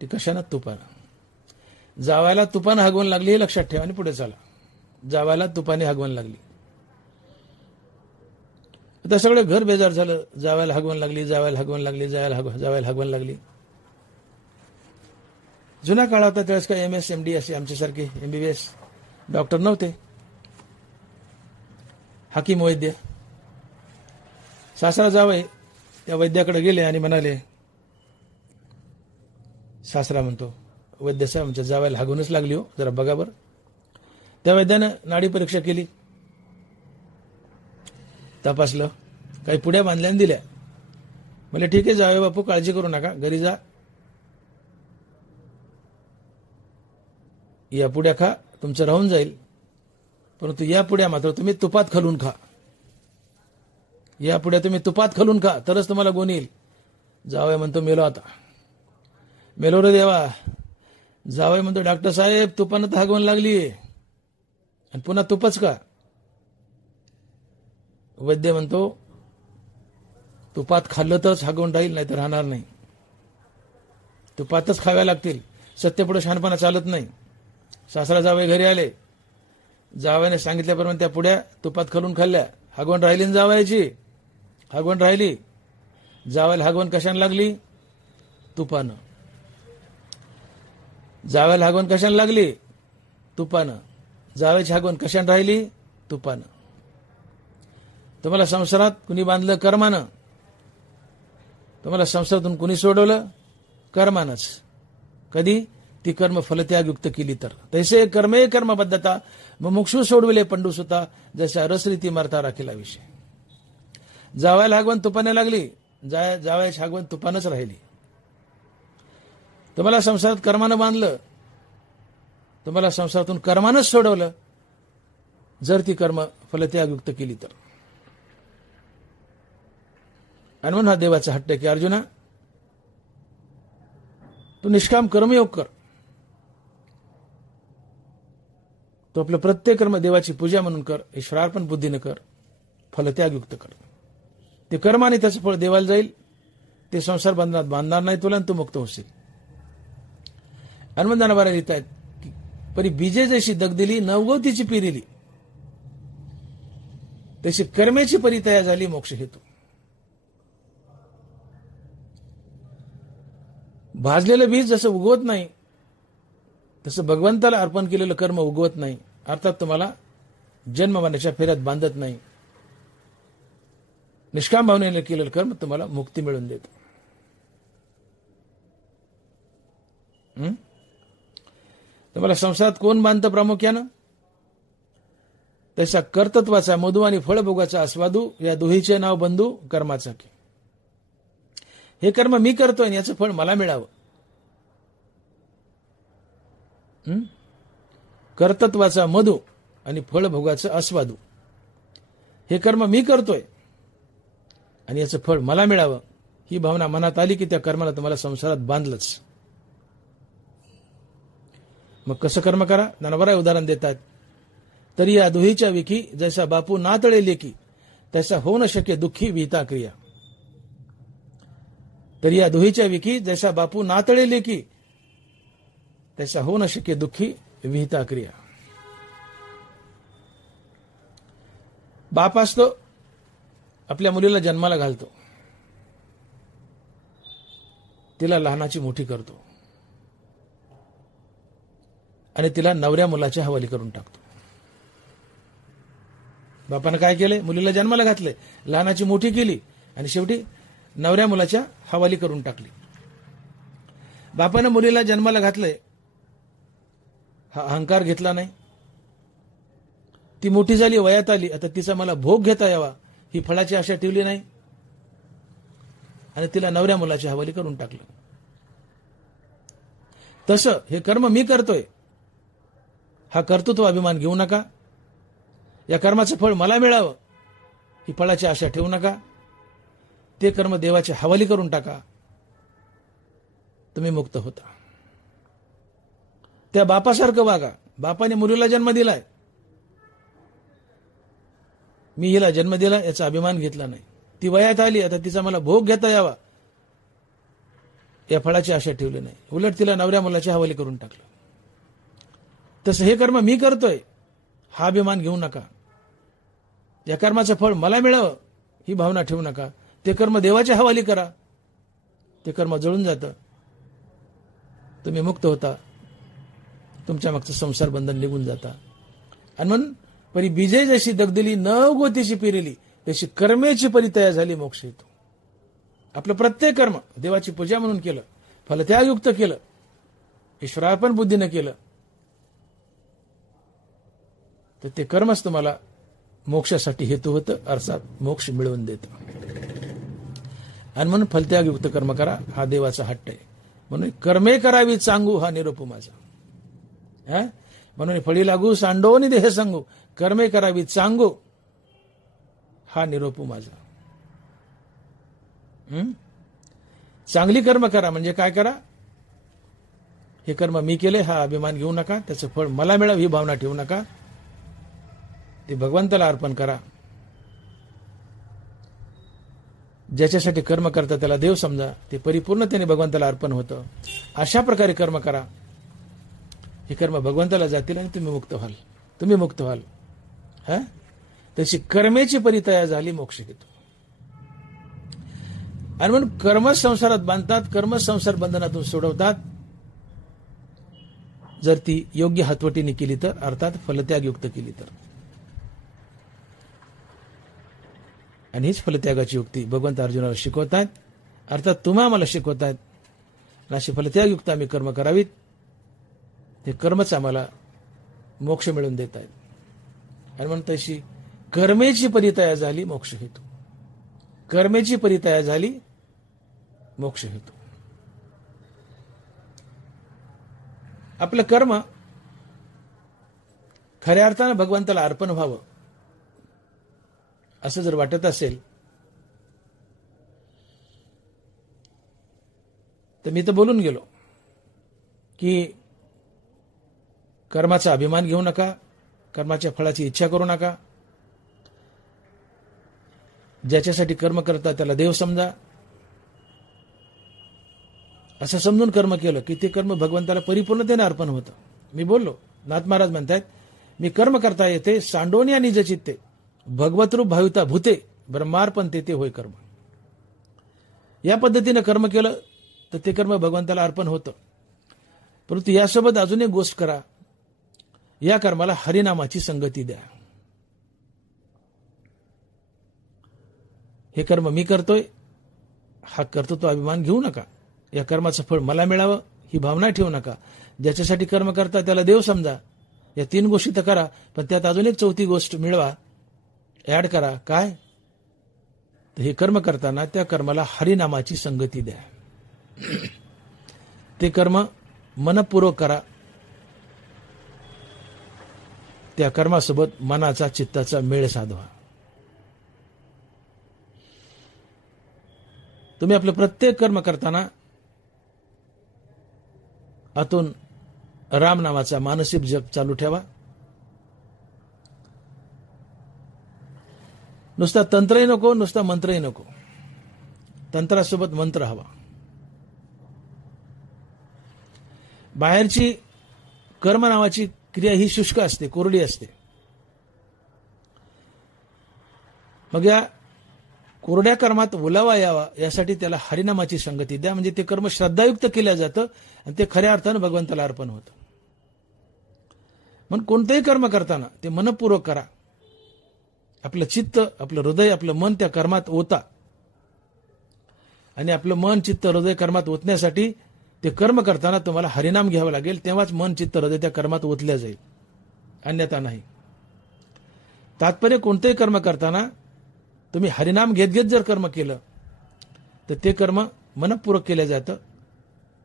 ती कशानं? तुपानं. जावयाला तुपानं हगवण लागली हे लक्षात ठेवा आणि पुढे चला. जावयाला तुपाने हगवण लागली. आता सगळं घर बेजार झालं. जावयाला हगवण लागली, जावयाला हगवण लागली, जावयाला हगवण लागली. जुना काळ होता त्यावेळेस काय MS MD असे आमच्यासारखे MBBS डॉक्टर नव्हते. हाकीम वैद्य. सासरा जावई त्या वैद्याकडे गेले आणि म्हणाले, सासरा म्हणतो, वैद्य साहेब आमच्या जावयाला हगवणच लागली हो, जरा बघा बरं. त्या वैद्यानं नाडी परीक्षा केली, तपासलं, काही पुड्या बांधल्या आणि दिल्या. म्हणजे ठीक आहे जावई बापू, काळजी करू नका, घरी जा, या पुड्या खा, तुमचं राहून जाईल, परंतु या पुड्या मात्र तुम्ही तुपात खालून खा. या पुड्या तुम्ही तुपात खालून खा, तरच तुम्हाला गुण येईल. जावई म्हणतो, मेलो आता, मेलो रे देवा. जावई म्हणतो, डॉक्टर साहेब तुपानं तर हगवण लागली आणि पुन्हा तुपच का? वैद्य म्हणतो, तुपात खाल्लं तरच हगवण राहील, नाही तर राहणार नाही. तुपातच खाव्या लागतील. सत्य शहाणपणा चालत नाही. सासरा जावई घरी आले, जावयाने सांगितल्याप्रमाणे त्या पुड्या तुपात खालून खाल्ल्या. हगवण राहिली ना जावयाची? हगवण राहिली. जावयाला हगवण कशाने लागली? तुपानं. जावयाला हगवण कशाने लागली? तुपानं. जावयाची हगवण कशाने राहिली? तुपानं. तुम्हाला संसारात कुणी बांधलं? कर्मानं. तुम्हाला संसारातून कुणी सोडवलं? कर्मानंच. कधी? ती कर्म फलत्यागयुक्त केली तर. तैसे कर्मे कर्मबद्धता मुमुक्षु सोडविले पंडुसुता, जशा रसरीती मरता राखीला विषय. जावयाला हगवण तुपाने लागली, जावयाची हगवण तुपानंच राहिली. तुम्हाला संसारात कर्मानं बांधलं, तुम्हाला संसारातून कर्मानंच सोडवलं, जर ती कर्म फलत्यागयुक्त केली तर. आणि म्हणून हा देवाचा हट्ट की अर्जुना, तू निष्काम कर्मयोग कर. तो आपलं प्रत्येक कर्म देवाची पूजा म्हणून कर, ईश्वरार्पण बुद्धीने कर, फलत्यागयुक्त कर. ते कर्म आणि त्याचं फळ देवाला जाईल. ते संसार बंधनात बांधणार नाही तुला आणि तू मुक्त होशील. हनुमंताना लिहित आहेत की, परी बीजे जशी दग दिली, नवगवतीची पिरिली, तशी कर्मेची परितया झाली मोक्ष हेतू. भाजलेलं बीज जसं उगवत नाही, तसं भगवंताला अर्पण केलेलं कर्म उगवत नाही. अर्थात तुम्हाला जन्ममरणाच्या फेऱ्यात बांधत नाही. निष्काम भावनेने केलेलं कर्म तुम्हाला मुक्ती मिळवून देतं. तुम्हाला संसारात कोण बांधतं प्रामुख्यानं? तसा कर्तृत्वाचा मधु आणि फळभोगाचा आस्वादू, या दोहीचे नाव बंधू कर्माचा की. हे कर्म मी करतोय आणि याचं फळ मला मिळावं. कर्तृत्वाचा मधु आणि फळभोगाचं आस्वादू, हे कर्म मी करतोय आणि याचं फळ मला मिळावं, ही भावना मनात आली की त्या कर्माला तुम्हाला संसारात बांधलंच. मग कसं कर्म करा? नानवराय उदाहरण देतात. तरी या दोहीच्या विखी, जैसा बापू नातळे लेकी, तैसा हो न शक्य दुःखी विहिता क्रिया. तरी या दोहीच्या विखी, जैसा बापू नातळे लेकी, तैसा हो न शक्य दुःखी विहिता क्रिया. बाप असतो, आपल्या मुलीला जन्माला घालतो, तिला लहानाची मोठी करतो आणि तिला नवऱ्या मुलाच्या हवाली करून टाकतो. बापानं काय केलंय? मुलीला जन्माला घातलंय, लहानाची मोठी केली आणि शेवटी नवऱ्या मुलाच्या हवाली करून टाकली. बापानं मुलीला जन्माला घातलंय, हा अहंकार घेतला नाही. ती मोठी झाली, वयात आली, आता तिचा मला भोग घेता यावा ही फळाची आशा ठेवली नाही आणि तिला नवऱ्या मुलाच्या हवाली करून टाकलं. तसं हे कर्म मी करतोय, हा कर्तृत्व अभिमान घेऊ नका. या कर्माचं फळ मला मिळावं ही फळाची आशा ठेवू नका. ते कर्म देवाच्या हवाली करून टाका, तुम्ही मुक्त होता. त्या बापासारखं वागा. बापाने मुलीला जन्म दिलाय, मी हिला जन्म दिला याचा अभिमान घेतला नाही, ती वयात आली आता तिचा मला भोग घेता यावा या फळाची आशा ठेवली नाही, उलट तिला नवऱ्या मुलाच्या हवाली करून टाकलं. तसं हे कर्म मी करतोय हा अभिमान घेऊ नका. या कर्माचं फळ मला मिळावं ही भावना ठेवू नका. ते कर्म देवाच्या हवाली करा, ते कर्म जळून जातं, तुम्ही मुक्त होता, तुमच्या मागचं संसार बंधन निघून जाता. आणि म्हणून परी बीजे जशी दगदली न गोतीशी पिरेली तशी कर्मेची परी तयार झाली मोक्ष येतो. आपलं प्रत्येक कर्म देवाची पूजा म्हणून केलं, फलत्यागयुक्त केलं, ईश्वरार्पण बुद्धीनं केलं तर ते कर्मच तुम्हाला मोक्षासाठी हेतू होतं, अर्थात मोक्ष मिळवून देतं. आणि म्हणून फलत्यागयुक्त कर्म करा हा देवाचा हट्ट आहे. म्हणून कर्मे करावी चांगू हा निरोप माझा. म्हणून फळी लागू सांडोनी देह सांगू, कर्मे करावी चांगू हा निरोप माझा. चांगली कर्म करा म्हणजे काय करा, हे कर्म मी केले हा अभिमान घेऊ नका, त्याचं फळ मला मिळावं ही भावना ठेवू नका, ते भगवंताला अर्पण करा. ज्याच्यासाठी कर्म करता त्याला देव समजा, ते परिपूर्णतेने भगवंताला अर्पण होतं. अशा प्रकारे कर्म करा, हे कर्म भगवंताला जातील आणि तुम्ही मुक्त व्हाल. तशी कर्मेची परी तयार झाली मोक्ष हेतू. आणि म्हणून कर्म संसारात बांधतात, कर्म संसार बंधनातून सोडवतात जर ती योग्य हातवटीने केली तर, अर्थात फलत्यागयुक्त केली तर. आणि हीच फलत्यागाची युक्ती भगवंत अर्जुनाला शिकवतात, अर्थात तुम्हा आम्हाला शिकवतात. अशी फलत्यागयुक्त आम्ही कर्म करावीत, ते कर्मच आम्हाला मोक्ष मिळवून देत आहेत. आणि म्हणून तशी कर्मेची परी तयार झाली मोक्ष हेतू, कर्मेची परी तयार झाली मोक्ष हेतू. आपलं कर्म खऱ्या अर्थानं भगवंताला अर्पण व्हावं असं जर वाटत असेल तर मी तर बोलून गेलो की कर्माचा अभिमान घेऊ नका, कर्माच्या फळाची इच्छा करू नका. ज्याच्यासाठी कर्म करता त्याला देव समजा, असं समजून कर्म केलं की ते कर्म भगवंताला परिपूर्णतेने अर्पण होतं. मी बोललो, नाथ महाराज म्हणतात, मी कर्म करता येते सांडोनी आणि निज चित्ते, भगवतरूप भाविता भूते, ब्रह्मार्पण ते होय कर्म. या पद्धतीने कर्म केलं तर ते कर्म भगवंताला अर्पण होतं. परंतु यासोबत अजून एक गोष्ट करा, या कर्माला हरिनामाची संगती द्या. हे कर्म मी करतोय हा कर्तृत्व अभिमान घेऊ नका, या कर्माचं फळ मला मिळावं ही भावना ठेवू नका. ज्याच्यासाठी कर्म करता त्याला देव समजा. या 3 गोष्टी तर करा, पण त्यात अजून एक 4थी गोष्ट मिळवा, ऍड करा. काय तर हे कर्म करताना त्या कर्माला हरिनामाची संगती द्या. ते कर्म मनपूर्वक करा. त्या कर्मासोबत मनाचा चित्ताचा मेळ साधवा. तुम्ही आपलं प्रत्येक कर्म करताना आतून राम नामाचा मानसिक जप चालू ठेवा. नुसता तंत्रही नको, नुसता मंत्रही नको, तंत्रासोबत मंत्र हवा. बाहेरची कर्म नावाची क्रिया ही शुष्क असते, कोरडी असते. मग या कोरड्या कर्मात ओलावा यावा यासाठी त्याला हरिनामाची संगती द्या. म्हणजे ते कर्म श्रद्धायुक्त केलं जातं आणि ते खऱ्या अर्थानं भगवंताला अर्पण होतं. म्हणून कोणतंही कर्म करताना ते मनपूर्वक करा. आपलं चित्त, आपलं हृदय, आपलं मन त्या कर्मात ओता. आणि आपलं मन, चित्त, हृदय कर्मात ओतण्यासाठी ते कर्म करताना तुम्हाला हरिनाम घ्यावं लागेल. तेव्हाच मन, चित्त, हृदय त्या कर्मात ओतल्या जाईल, अन्यथा नाही. तात्पर्य कोणतंही कर्म करताना तुम्ही हरिनाम घेत घेत जर कर्म केलं तर ते कर्म मनपूर्वक केलं जातं.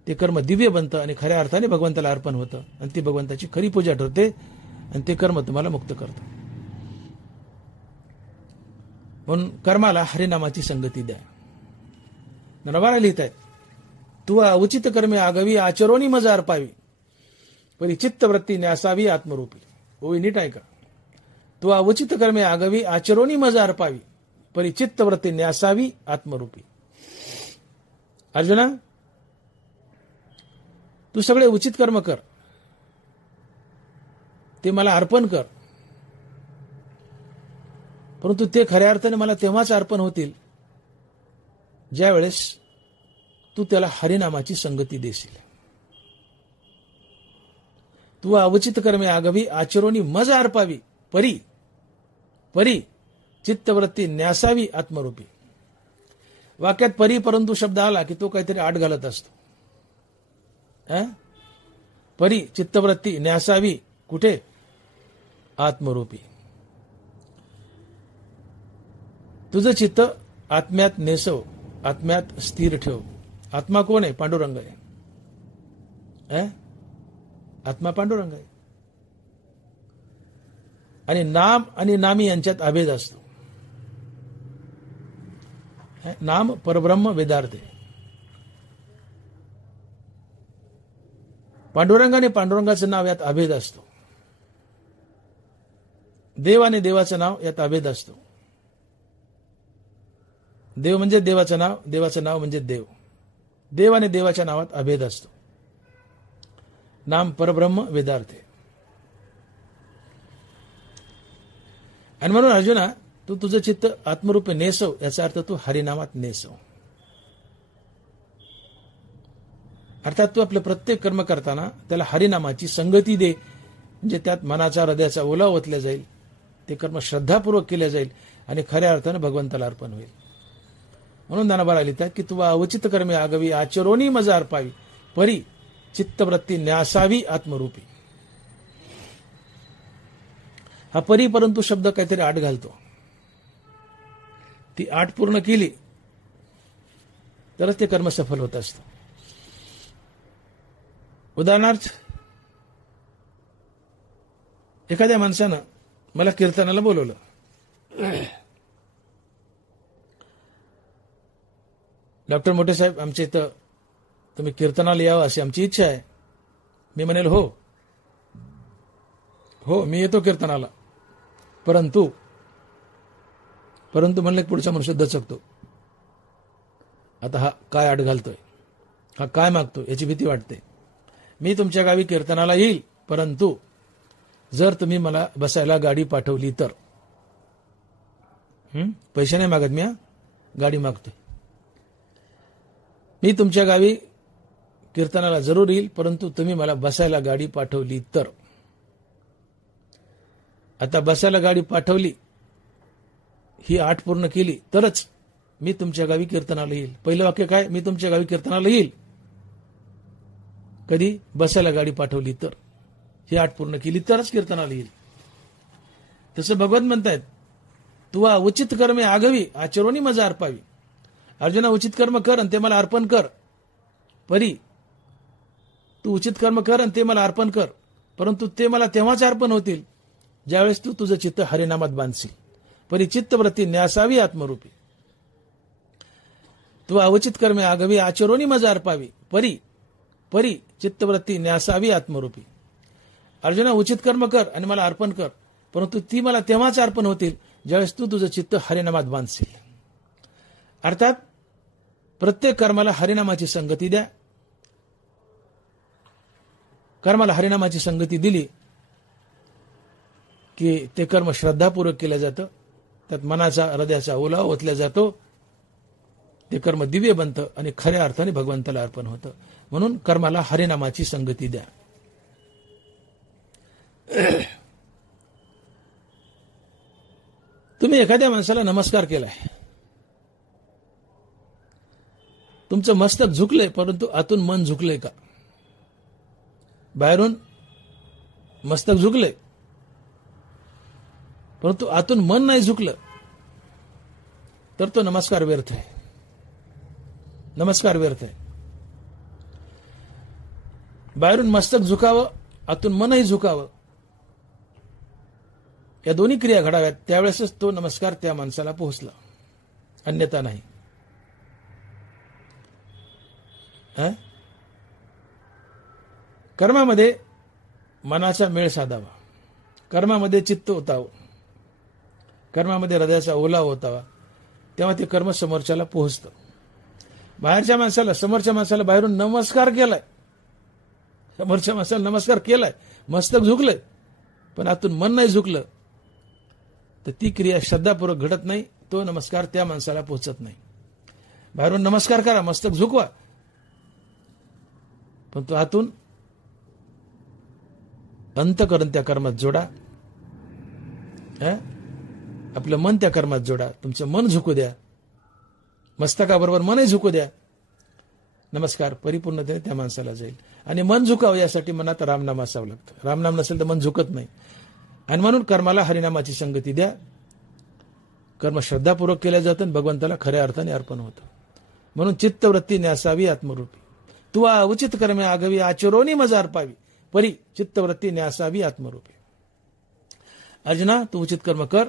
ते कर्म दिव्य बनतं आणि खऱ्या अर्थाने भगवंताला अर्पण होतं आणि ती भगवंताची खरी पूजा ठरते आणि ते कर्म तुम्हाला मुक्त करतं. म्हणून कर्माला हरिनामाची संगती द्या. नरवारा लिहित आहेत, तू उचित कर्मे आगवी आचरोनी मजा अर्पावी, परी चित्तवृत्ती न्यासावी आत्मरूपी. ओवी नीट ऐका. तू अवचित कर्मे आगवी आचरोनी मज अर्पावी परी चित्तवृत्ती न्यासावी आत्मरूपी. अर्जुना, तू सगळे उचित कर्म कर, ते मला अर्पण कर, परंतु ते खऱ्या अर्थाने मला तेव्हाच अर्पण होतील ज्यावेळेस तू त्याला हरिनामाची संगती देशील. तू अवचित कर्मे आगवी आचरोनी मज अर्पावी परी परी चित्तवृत्ती न्यासावी आत्मरूपी. वाक्यात परी परंतु शब्द आला की तो काहीतरी आड घालत असतो. परी चित्तवृत्ती न्यासावी कुठे? आत्मरूपी. तुझं चित्त आत्म्यात नेसव, आत्म्यात स्थिर ठेव. आत्मा कोण आहे? पांडुरंग आहे. आत्मा पांडुरंग आहे. आणि नाम आणि नामी यांच्यात अभेद असतो. नाम परब्रह्म वेदार्थ आहे. पांडुरंग आणि पांडुरंगाचं नाव यात अभेद असतो. देव आणि देवाचं नाव यात अभेद असतो. देव म्हणजे देवाचं नाव, देवाचं नाव म्हणजे देव. देव आणि देवाच्या नावात अभेद असतो. नाम परब्रह्म वेदार्थ आहे. आणि म्हणून अर्जुना, तू तुझं चित्त आत्मरूपे नेसव, याचा अर्थ तू हरिनामात नेसव. अर्थात तू आपलं प्रत्येक कर्म करताना त्याला हरिनामाची संगती दे, म्हणजे त्यात मनाचा हृदयाचा ओलावा ओतला जाईल, ते कर्म श्रद्धापूर्वक केले जाईल आणि खऱ्या अर्थानं भगवंताला अर्पण होईल. म्हणून ज्ञानोबा लिहितात की तू अवचित कर्मे आगवी आचरोनी मज अर्पावी परी चित्तवृत्ती न्यासावी आत्मरूपी. हा परी परंतु शब्द काहीतरी आठ घालतो. ती आठ पूर्ण केली तरच ते कर्म सफल होत असतं. उदाहरणार्थ, एखाद्या माणसानं मला कीर्तनाला बोलवलं. डॉक्टर मोठे साहेब, आमच्या इथं तुम्ही कीर्तनाला यावं अशी आमची इच्छा आहे. मी म्हणेल हो हो, मी येतो कीर्तनाला. परंतु म्हणले पुढचा मनुष्य दचकतो. आता हा काय आड घालतोय, हा काय मागतो, याची भीती वाटते. मी तुमच्या गावी कीर्तनाला येईल, परंतु जर तुम्ही मला बसायला गाडी पाठवली तर. पैसे नाही मागत मी, गाडी मागतोय. मी तुमच्या गावी कीर्तनाला जरूर येईल, परंतु तुम्ही मला बसायला गाडी पाठवली तर. आता बसायला गाडी पाठवली, ही आठ पूर्ण केली तरच मी तुमच्या गावी कीर्तनाला येईल. पहिलं वाक्य काय? मी तुमच्या गावी कीर्तनाला येईल. कधी? बसायला गाडी पाठवली तर. ही आठ पूर्ण केली तरच कीर्तनाला येईल. तसं भगवत म्हणतायत, तू उचित कर्मे आगवी आचरोनी मज अर्पावी. अर्जुना, उचित कर्म कर आणि ते मला अर्पण कर. परी, तू उचित कर्म कर आणि ते मला अर्पण कर, परंतु ते मला तेव्हाच अर्पण होतील ज्यावेळेस तू तुझं चित्त हरिनामात बांधशील. परी चित्तवृत्ती न्यासावी आत्मरूपी. तू अवचित कर्मे आगवी आचरोनी मज अर्पावी परी परी चित्तवृत्ती न्यासावी आत्मरूपी. अर्जुना, उचित कर्म कर आणि मला अर्पण कर, परंतु ती मला तेव्हाच अर्पण होतील ज्यावेळेस तू तुझं चित्त हरिनामात बांधशील. अर्थात प्रत्येक कर्माला हरिनामाची संगती द्या. कर्माला हरिनामाची संगती दिली की ते कर्म श्रद्धापूर्वक केलं जातं, त्यात मनाचा हृदयाचा ओलावा ओतला जातो, ते कर्म दिव्य बनतं आणि खऱ्या अर्थाने भगवंताला अर्पण होतं. म्हणून कर्माला हरिनामाची संगती द्या. तुम्ही एखाद्या माणसाला नमस्कार केलाय, तुमचं मस्तक झुकलंय, परंतु आतून मन झुकलंय का? बाहेरून मस्तक झुकलंय, परंतु आतून मन नाही झुकलं, तर तो नमस्कार व्यर्थ आहे. नमस्कार व्यर्थ आहे. बाहेरून मस्तक झुकावं, आतून मनही झुकावं, या दोन्ही क्रिया घडाव्यात, त्यावेळेसच तो नमस्कार त्या माणसाला पोहोचला, अन्यथा नाही. कर्मामध्ये मनाचा मेळ साधावा, कर्मामध्ये चित्त ओतावं, कर्मामध्ये हृदयाचा ओलावा होता, तेव्हा ते कर्म समोरच्याला पोहोचतं. समोरच्या माणसाला बाहेरून नमस्कार केलाय, समोरच्या माणसाला नमस्कार केलाय, मस्तक झुकलंय, पण आतून मन नाही झुकलं, तर ती क्रिया श्रद्धापूर्वक घडत नाही. तो नमस्कार त्या माणसाला पोहोचत नाही. बाहेरून नमस्कार करा, मस्तक झुकवा, पण तो आतून अंतःकरण त्या कर्मात जोडा. आपलं मन त्या कर्मात जोडा. तुमचं मन झुकू द्या, मस्तकाबरोबर मनही झुकू द्या. नमस्कार परिपूर्णतेने त्या माणसाला जाईल. आणि मन झुकावं यासाठी मनात रामनाम असावं लागतं. रामनाम नसेल तर मन झुकत नाही. आणि म्हणून कर्माला हरिनामाची संगती द्या. कर्म श्रद्धापूर्वक केल्या जातं, भगवंताला खऱ्या अर्थाने अर्पण होतं. म्हणून चित्तवृत्ती न्यासावी आत्मरूपी, तू उचित कर्मे आगवी आचरोनी मजा अर्पावी, परी चित्तवृत्ती न्यासावी आत्मरूपी. अर्जुना, तू उचित कर्म कर,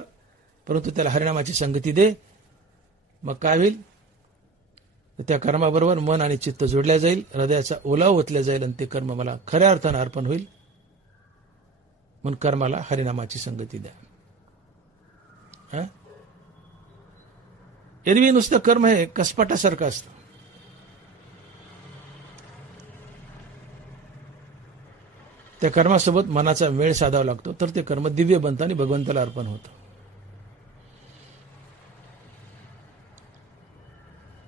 परंतु त्याला हरिनामाची संगती दे. मग काय होईल? त्या कर्माबरोबर मन आणि चित्त जोडल्या जाईल, हृदयाचा ओलावा ओतल्या जाईल, आणि ते कर्म मला खऱ्या अर्थानं अर्पण होईल. म्हणून कर्माला हरिनामाची संगती द्या. एरवी नुसतं कर्म हे कसपटासारखं असतं. त्या कर्मासोबत मनाचा मेळ साधावा लागतो, तर ते कर्म दिव्य बनतं आणि भगवंताला अर्पण होतं.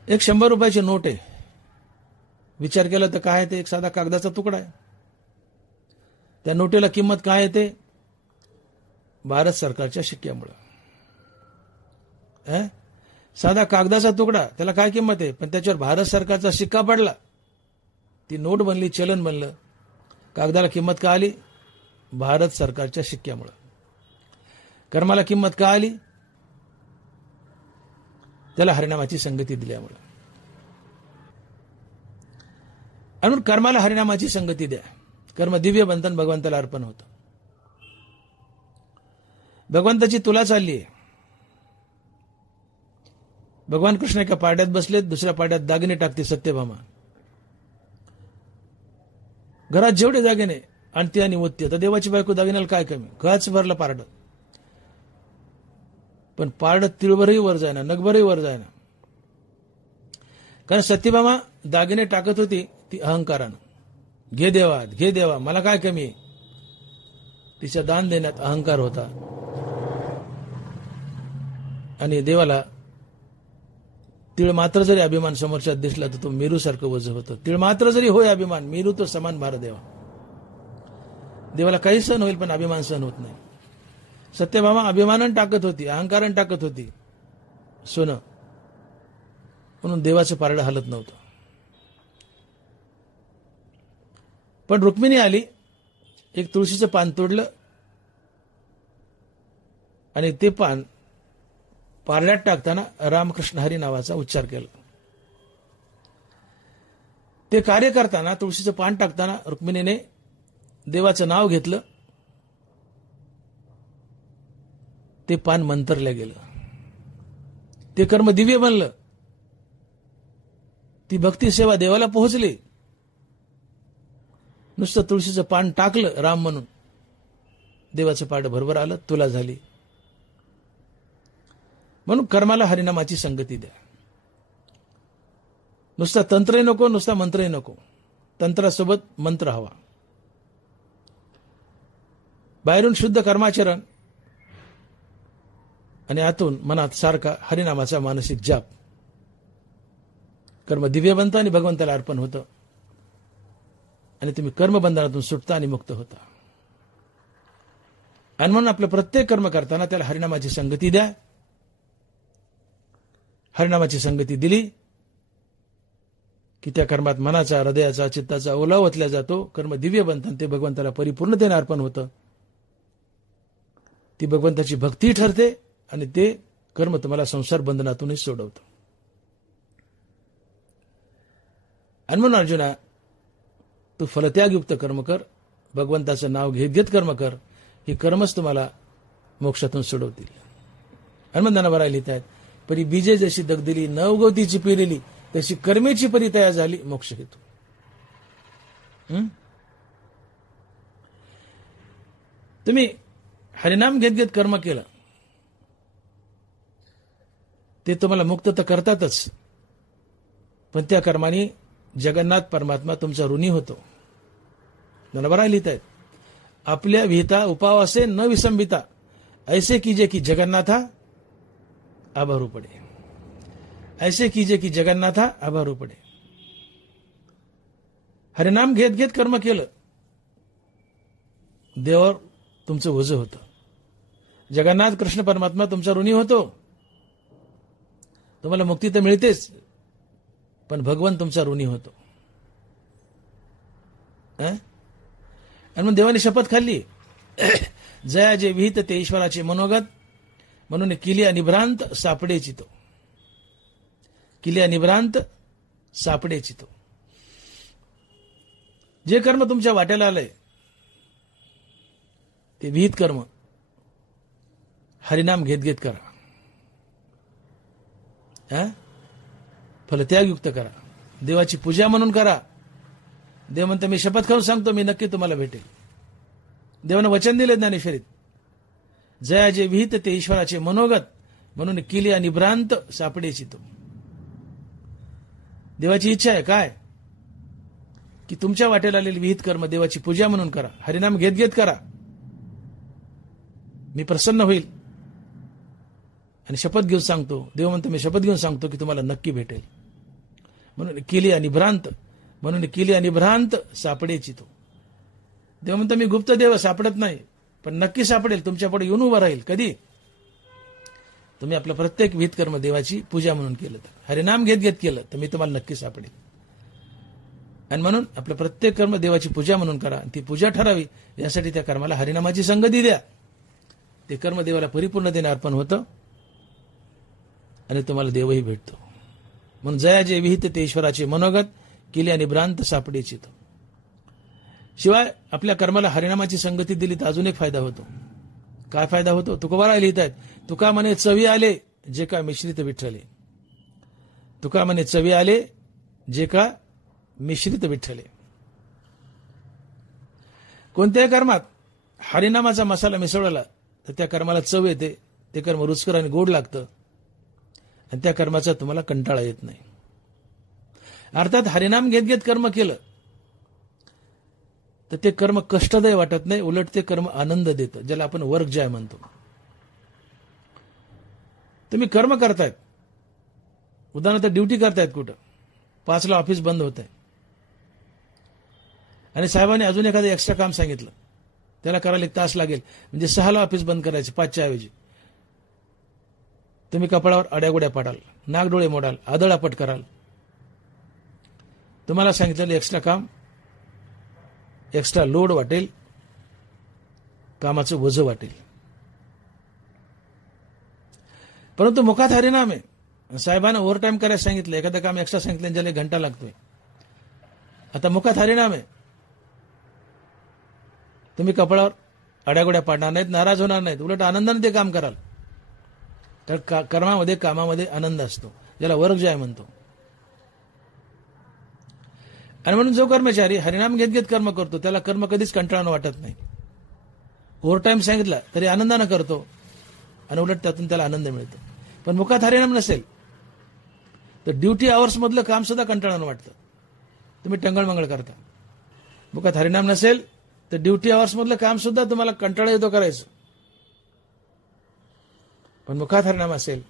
एक 100 रुपयाची नोट आहे. विचार केला तर काय आहे ते? एक साधा कागदाचा तुकडा आहे. त्या नोटेला किंमत काय येते? भारत सरकारच्या शिक्क्यामुळे. साधा कागदाचा तुकडा, त्याला काय किंमत आहे? पण त्याच्यावर भारत सरकारचा शिक्का पडला, ती नोट बनली, चलन बनलं. कागदाला किंमत का आली? भारत सरकारच्या शिक्क्यामुळे. कर्माला किंमत का आली? त्याला हरिनामाची संगती दिल्यामुळे. म्हणून कर्माला हरिनामाची संगती द्या. कर्म दिव्य बंधन भगवंताला अर्पण होतं. भगवंताची तुला चालली आहे. भगवान कृष्ण एका पाड्यात बसलेत, दुसऱ्या पाड्यात दागिने टाकते सत्यभामा. घरात जेवढे दागिने आणते आणि ओतते. आता देवाची बायको दागिन्याला काय कमी? गच भरलं पारड, पण पारड तिळभरही वर जायना, नगभरही वर जायना. कारण सत्यभामा दागिने टाकत होती ती अहंकारानं. घे देवा, घे देवा, मला काय कमी आहे? तिच्या दान देण्यात अहंकार होता. आणि देवाला तीळ मात्र जरी अभिमान समोरच्यात दिसला तर तो मेरू सारखं वजं होतं. तीळ मात्र जरी होय अभिमान, मेरू तो समान भार देवा. देवाला काही सहन होईल, पण अभिमान सहन होत नाही. सत्यभामा अभिमानानं टाकत होती, अहंकारानं टाकत होती सोनं, म्हणून देवाचं पारडं हालत नव्हतं. पण रुक्मिणी आली, एक तुळशीचं पान तोडलं आणि ते पान पारड्यात टाकताना रामकृष्ण हरी नावाचा उच्चार केला. ते कार्य करताना, तुळशीचं पान टाकताना रुक्मिणीने देवाचं नाव घेतलं. ते पान मंतरलं गेलं. ते कर्म दिव्य बनलं. ती भक्ती सेवा देवाला पोहोचली. नुसतं तुळशीचं पान टाकलं राम म्हणून, देवाचं पाड भरभर आलं, तुला झाली. म्हणून कर्माला हरिनामाची संगती द्या. नुसता तंत्रही नको, नुसता मंत्रही नको. तंत्रासोबत मंत्र हवा. बाहेरून शुद्ध कर्माचरण आणि आतून मनात सारखा हरिनामाचा मानसिक जाप. कर्म दिव्य बनतं आणि भगवंताला अर्पण होतं. आणि तुम्ही कर्मबंधनातून सुटता आणि मुक्त होता. आणि म्हणून आपलं प्रत्येक कर्म करताना त्याला हरिनामाची संगती द्या. हरिनामाची संगती दिली की त्या कर्मात मनाचा, हृदयाचा, चित्ताचा ओलावा ओतला जातो. कर्म दिव्य बनतात, ते भगवंताला परिपूर्णतेने अर्पण होतं. ती भगवंताची भक्ती ठरते आणि ते कर्म तुम्हाला संसार बंधनातूनही सोडवतं. आणि म्हणून अर्जुना, तू फलत्यागयुक्त कर्म कर, भगवंताचं नाव घेत घेत कर्म कर. ही कर्मच तुम्हाला मोक्षातून सोडवतील. हनुमंतांना बराय लिहित आहेत, परी बीजे जशी दगदिली न उगवतीची पेरली, तशी कर्मेची परी तया झाली मोक्ष हेतू. तुम्ही हरिनाम घेत घेत कर्म केलं ते तुम्हाला मुक्त तर करतातच, पण त्या कर्माने जगन्नाथ परमात्मा तुमचा ऋणी होतो. बरोबर लिहित आहेत, आपल्या विहिता उपवासे न विसंबिता ऐसे कीजे की जगन्नाथा आभारू पडे. ऐसे कीजे की जगन्नाथा आभारू पडे. हरिनाम घेत घेत कर्म केलं, देवावर तुमचं ओझं होतं. जगन्नाथ कृष्ण परमात्मा तुमचा ऋणी होतो. तुम्हाला मुक्ती तर मिळतेच, पण भगवान तुमचा ऋणी होतो. आणि मग देवाने शपथ खाल्ली, जया जे विहित ते ईश्वराचे मनोगत, म्हणून किली अनिभ्रांत सापडेची तो. किली अनिभ्रांत सापडेची तो. जे कर्म तुमच्या वाट्याला आलंय ते विहित कर्म हरिनाम घेत घेत करा. फलत्यागयुक्त करा. देवाची पूजा म्हणून करा. देव म्हणतो मी शपथ खाऊन सांगतो, मी नक्की तुम्हाला भेटेल. देवानं वचन दिले ज्ञानेश्वरीत, जया जे विहित ते ईश्वराचे मनोगत, म्हणून किली अनिभ्रांत सापडेची तो. देवाची इच्छा आहे काय, की तुमच्या वाटेला आलेली विहित कर्म देवाची पूजा म्हणून करा. हरिनाम घेत घेत करा. मी प्रसन्न होईल. आणि शपथ घेऊन सांगतो, देव म्हणतो मी शपथ घेऊन सांगतो की तुम्हाला नक्की भेटेल. म्हणून केली अनिभ्रांत, म्हणून केली अनिभ्रांत सापडेची तो. देव म्हणतो मी गुप्त देव सापडत नाही, पण नक्की सापडेल. तुमच्या पुढे येऊन उभा राहील. कधी? तुम्ही आपलं प्रत्येक विहित कर्म देवाची पूजा म्हणून केलं तर, हरिनाम घेत घेत केलं तर मी तुम्हाला नक्की सापडेल. आणि म्हणून आपलं प्रत्येक कर्म देवाची पूजा म्हणून करा. ती पूजा ठरावी यासाठी त्या कर्माला हरिनामाची संगती द्या. ते कर्म देवाला परिपूर्णतेने अर्पण होतं आणि तुम्हाला देवही भेटतो. म्हणून जया जे विहित ते ईश्वराचे मनोगत, केली आणि भ्रांत सापडेची तो. शिवाय आपल्या कर्माला हरिनामाची संगती दिली तर अजून एक फायदा होतो. काय फायदा होतो? तुकोबारा लिहित आहेत, तुका म्हणे चवी आले जे का मिश्रित विठ्ठले. तुका म्हणे चवी आले जे का मिश्रित विठ्ठले. कोणत्याही कर्मात हरिनामाचा मसाला मिसळला तर त्या कर्माला चव येते. ते कर्म रुचकर आणि गोड लागतं आणि त्या कर्माचा तुम्हाला कंटाळा येत नाही. अर्थात हरिनाम घेत घेत कर्म केलं तर ते कर्म कष्टदायी वाटत नाही, उलट ते कर्म आनंद देतं, ज्याला आपण वर्क जॉय म्हणतो. तुम्ही कर्म करतायत, उदाहरणार्थ ड्युटी करतायत कुठं, 5ला ऑफिस बंद होत आहे आणि साहेबांनी अजून एखादं एक्स्ट्रा काम सांगितलं, त्याला करायला 1 तास लागेल, म्हणजे 6ला ऑफिस बंद करायचे 5च्या ऐवजी. तुम्ही कपाळावर अड्यागोड्या पाडाल, नागडोळे मोडाल, आदळापट कराल. तुम्हाला सांगितलेलं एक्स्ट्रा काम, एक्स्ट्रा लोड वाटेल, कामाचं वजं वाटेल. परंतु मुखात हरिनाम आहे. साहेबांना ओव्हरटाईम करायला सांगितलं, एखादं काम एक्स्ट्रा सांगितलं ज्याला 1 घंटा लागतोय. आता मुखात हरिनाम आहे, तुम्ही कपाळावर अड्यागोड्या पाडणार नाहीत, नाराज होणार नाहीत, उलट आनंदाने ते काम कराल. तर कर्मामध्ये कामामध्ये आनंद असतो, ज्याला वर्क जॉय म्हणतो. आणि म्हणून जो कर्मचारी हरिनाम घेत घेत कर्म करतो त्याला कर्म कधीच कंटाळणं वाटत नाही. ओव्हरटाईम सांगितला तरी आनंदानं करतो आणि उलट त्यातून त्याला आनंद मिळतो. पण मुखात हरिनाम नसेल तर ड्युटी आवर्स मधलं काम सुद्धा कंटाळणं वाटतं, तुम्ही टंगळमंगळ करता. मुखात हरिनाम नसेल तर ड्युटी आवर्स मधलं काम सुद्धा तुम्हाला कंटाळा येतो करायचं. पण मुखात हरिनाम असेल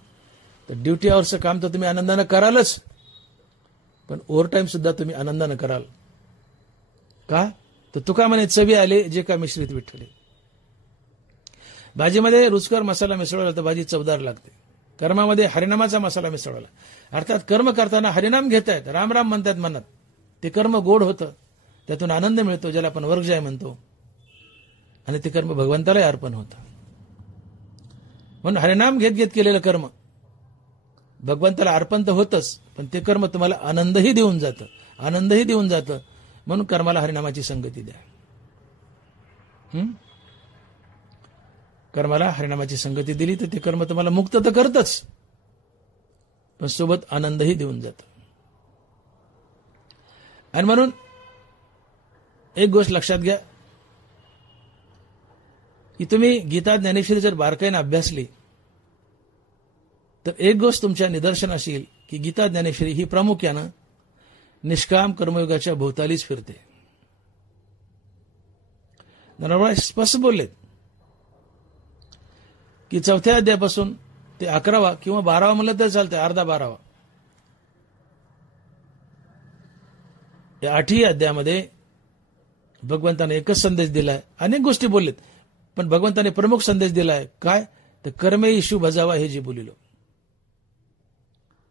तर ड्युटी आवर्सचं काम तर तुम्ही आनंदानं करालच, पण ओव्हरटाईम सुद्धा तुम्ही आनंदानं कराल. का? तर तुका म्हणे चवी आले जे का मिश्रित विठ्ठले. भाजीमध्ये रुचकर मसाला मिसळला तर भाजी चवदार लागते. कर्मामध्ये हरिनामाचा मसाला मिसळला, अर्थात कर्म करताना हरिनाम घेत आहेत, राम राम म्हणतात मनात, ते कर्म गोड होतं, त्यातून आनंद मिळतो, ज्याला आपण वर्क जॉय म्हणतो. आणि ते कर्म भगवंतालाही अर्पण होतं. म्हणून हरिनाम घेत घेत केलेलं कर्म भगवंताला अर्पण तर होतच, पण ते कर्म तुम्हाला आनंदही देऊन जातं, आनंदही देऊन जातं. म्हणून कर्माला हरिनामाची संगती द्या. कर्माला हरिनामाची संगती दिली तर ते कर्म तुम्हाला मुक्त तर करतच, पण सोबत आनंदही देऊन जातं. आणि म्हणून एक गोष्ट लक्षात घ्या की तुम्ही गीता ज्ञानेश्वरी जर बारकाईने अभ्यासली तर एक गोष्ट तुमच्या निदर्शनास येईल की गीता ज्ञानेश्वरी ही प्रामुख्यानं निष्काम कर्मयोगाच्या भोवतालीच फिरते. नरवळा स्पष्ट बोललेत की 4थ्या अध्यायापासून ते 11वा किंवा 12वा म्हणलं तर चालतंय, अर्धा 12वा, या 8ही अध्यायामध्ये भगवंताने एकच संदेश दिलाय. अनेक गोष्टी बोललेत, पण भगवंताने प्रमुख संदेश दिलाय काय, तर कर्मे इशू भजावा हे जे बोलिलो.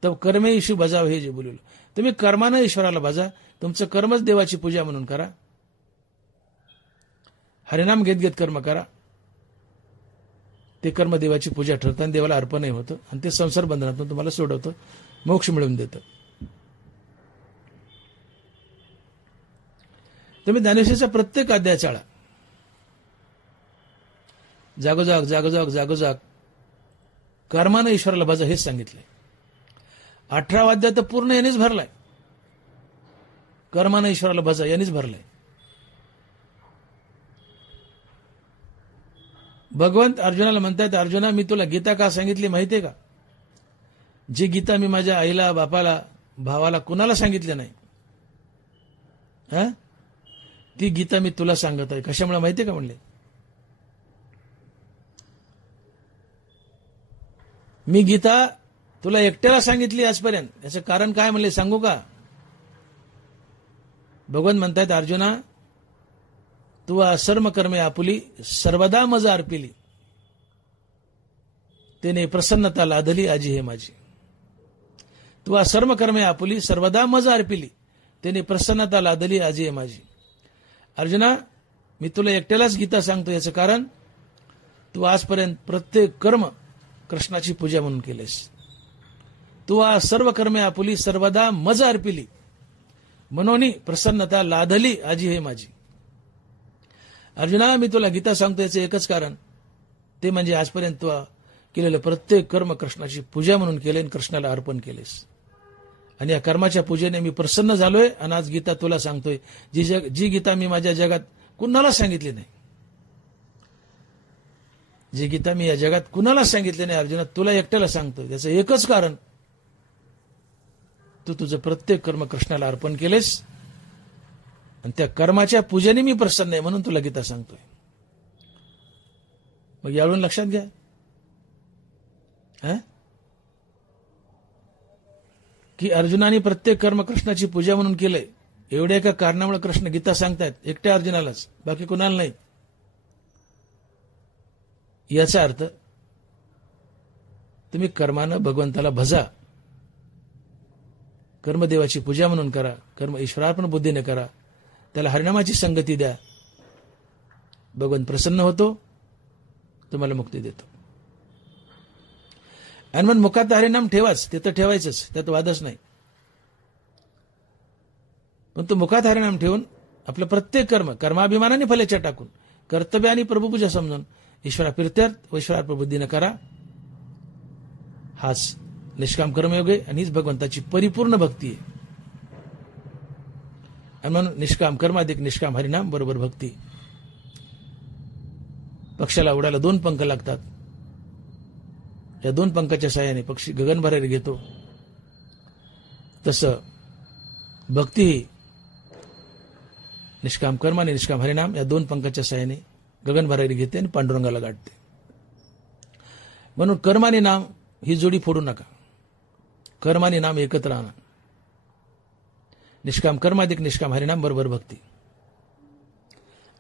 तर कर्मे इशू भजावा हे जे बोलिलो, तुम्ही कर्मानं ईश्वराला भजा, तुमचं कर्मच देवाची पूजा म्हणून करा, हरिनाम घेत घेत कर्म करा. ते कर्म देवाची पूजा ठरतं आणि देवाला अर्पणही होतं आणि ते संसार बंधनातून तुम्हाला सोडवतं, मोक्ष मिळवून देतं. तुम्ही ज्ञानेश्वरीचा प्रत्येक अध्याय चाळा. जागोजाग जागोजाग जागोजाग कर्मानं ईश्वराला भजा हेच सांगितलंय. 18वा अध्याय तर पूर्ण यांनीच भरलाय, कर्मानं ईश्वराला भजा यांनीच भरलाय. भगवंत अर्जुनाला म्हणतात, अर्जुना मी तुला गीता का सांगितली माहितीये का? जी गीता मी माझ्या आईला, बापाला, भावाला कुणाला सांगितली नाही, ती गीता मी तुला सांगत आहे. कशामुळे माहितीये का म्हणले? मी गीता तुला एकट्याला सांगितली आजपर्यंत, याचं कारण काय म्हणले सांगू का? भगवंत म्हणतायत, अर्जुना तू सर्व कर्मे आपुली सर्वदा मज अर्पिली, तेने प्रसन्नता लादली आजी हे माझी. तू सर्व कर्मे आपुली सर्वदा मज अर्पिली, तेने प्रसन्नता लादली आजी हे माझी. अर्जुना मी तुला एकट्यालाच गीता सांगतो, याचं कारण तू आजपर्यंत प्रत्येक कर्म कृष्णाची पूजा म्हणून केलेस. तू सर्व कर्मे आपुली सर्वदा मज अर्पिली, मनोनी प्रसन्नता लादली आजी हे माझी. अर्जुना मी तुला गीता सांगतो याचं एकच कारण, ते म्हणजे आजपर्यंत तू केलेलं प्रत्येक कर्म कृष्णाची पूजा म्हणून केले आणि कृष्णाला अर्पण केलेस. आणि या कर्माच्या पूजेने मी प्रसन्न झालोय आणि आज गीता तुला सांगतोय, जी गीता मी माझ्या जगात कुणाला सांगितली नाही. जी गीता मी या जगात कुणाला सांगितली नाही अर्जुना, तुला एकट्याला सांगतोय. त्याचं एकच कारण, तू तुझं प्रत्येक कर्म कृष्णाला अर्पण केलेस आणि त्या कर्माच्या पूजेने मी प्रसन्न आहे म्हणून तुला गीता सांगतोय. मग यावरून लक्षात घ्या, की अर्जुनाने प्रत्येक कर्म कृष्णाची पूजा म्हणून केलंय. एवढ्या एका कारणामुळे कृष्ण गीता सांगतायत एकट्या अर्जुनालाच, बाकी कुणाला नाही. याचा अर्थ तुम्ही कर्मानं भगवंताला भजा, कर्मदेवाची पूजा म्हणून करा, कर्म ईश्वरार्पण बुद्धीने करा, त्याला हरिनामाची संगती द्या. भगवंत प्रसन्न होतो, तुम्हाला मुक्ती देतो. आणि मग मुखात हरिनाम ठेवाच, ते तर ठेवायचंच, त्यात वादच नाही. पण तो मुखात हरिनाम ठेवून आपलं प्रत्येक कर्म कर्माभिमानाने फलेच्या टाकून, कर्तव्य आणि प्रभुपूजा समजून ईश्वरा प्रीत्यर्थ व ईश्वरार्पण बुद्धीने करा. हाच निष्काम कर्मयोग आहे आणि हीच भगवंताची परिपूर्ण भक्ती आहे. आणि म्हणून निष्काम कर्माधिक निष्काम हरिनाम बरोबर भक्ती. पक्षाला उडायला 2 पंख लागतात. या 2 पंखाच्या साहाय्याने पक्षी गगनभरारी घेतो. तसं भक्ती ही निष्काम कर्म आणि निष्काम हरिनाम या 2 पंखाच्या साहाय्याने गगनभरारी घेते आणि पांडुरंगाला गाठते. म्हणून कर्म आणि नाम ही जोडी फोडू नका. कर्म आणि नाम एकत्र आणा. निष्काम कर्माधिक निष्काम हरिनाम बरोबर भक्ती.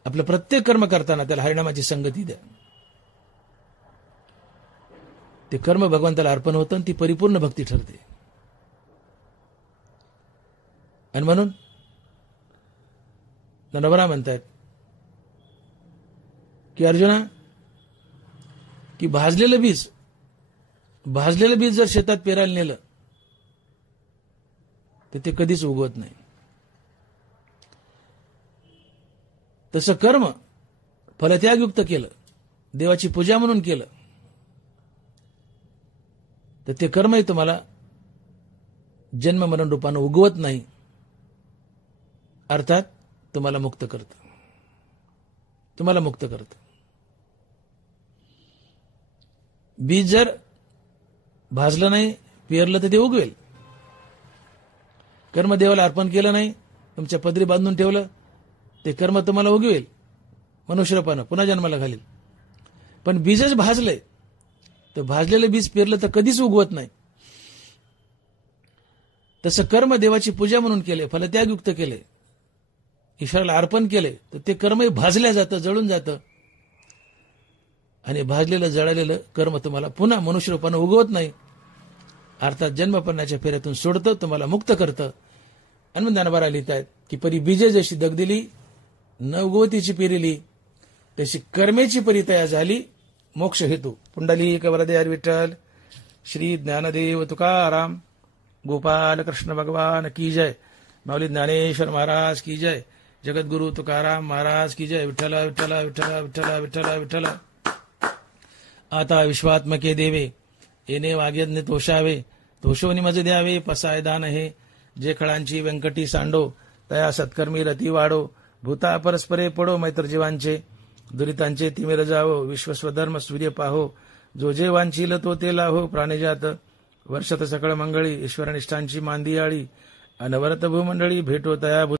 आपलं प्रत्येक कर्म करताना त्याला हरिनामाची संगती द्या. ते कर्म भगवंताला अर्पण होतं आणि ती परिपूर्ण भक्ती ठरते. आणि म्हणून नरवरा म्हणतायत की अर्जुना, की भाजलेलं बीज जर शेतात पेरायला नेलं तर ते कधीच उगवत नाही. तसं कर्म फलत्यागयुक्त केलं, देवाची पूजा म्हणून केलं, तर ते कर्मही तुम्हाला जन्म मरण रूपानं उगवत नाही, अर्थात तुम्हाला मुक्त करतं. तुम्हाला मुक्त करतं. बीज जर भाजलं नाही, पेरलं तर ते उगवेल. कर्म देवाला अर्पण केलं नाही, तुमच्या पदरी बांधून ठेवलं, ते कर्म तुम्हाला उगवेल, मनुष्यरूपानं पुन्हा जन्माला घालील. पण बीजच भाजलंय, तर भाजलेलं बीज पेरलं तर कधीच उगवत नाही. तसं कर्म देवाची पूजा म्हणून केले, फलत्यागयुक्त केले, ईश्वराला अर्पण केले, तर ते कर्मही भाजल्या जातं, जळून जातं. आणि भाजलेलं जळालेलं कर्म तुम्हाला पुन्हा मनुष्यरूपानं उगवत नाही, अर्थात जन्मपणाच्या फेऱ्यातून सोडतं, तुम्हाला मुक्त करतं. आणि ज्ञानोबा लिहितायत की परी बीजे जशी दगदिली न उगवतीची पेरिली, तशी कर्मेची परी तया झाली मोक्ष हेतू. पुंडलिक वरदे हरी विठ्ठल. श्री ज्ञानदेव तुकाराम गोपाल कृष्ण भगवान की जय. माऊली ज्ञानेश्वर महाराज की जय. जगद्गुरु तुकाराम महाराज की जय. विठ्ठल विठ्ठल विठ्ठल विठ्ठल विठ्ठल विठ्ठल. आता विश्वात्मके देवे येणे वाग्यज्ञ तोषावे, तोषोनी मज द्यावे पसाय दान हे. जे खळांची व्यंकटी सांडो तया सत्कर्मी रती वाढो. भूता परस्परे पडो मैत्र जीवांचे, दुरितांचे तिमिर जावो. विश्वस्वधर्म सूर्य पाहो, जो जे वांछील तो ते लाहो. प्राणिजात वर्षत सकळ मंगळी, ईश्वरनिष्ठांची मांदियाळी. अनवरत भूमंडळी भेटो तया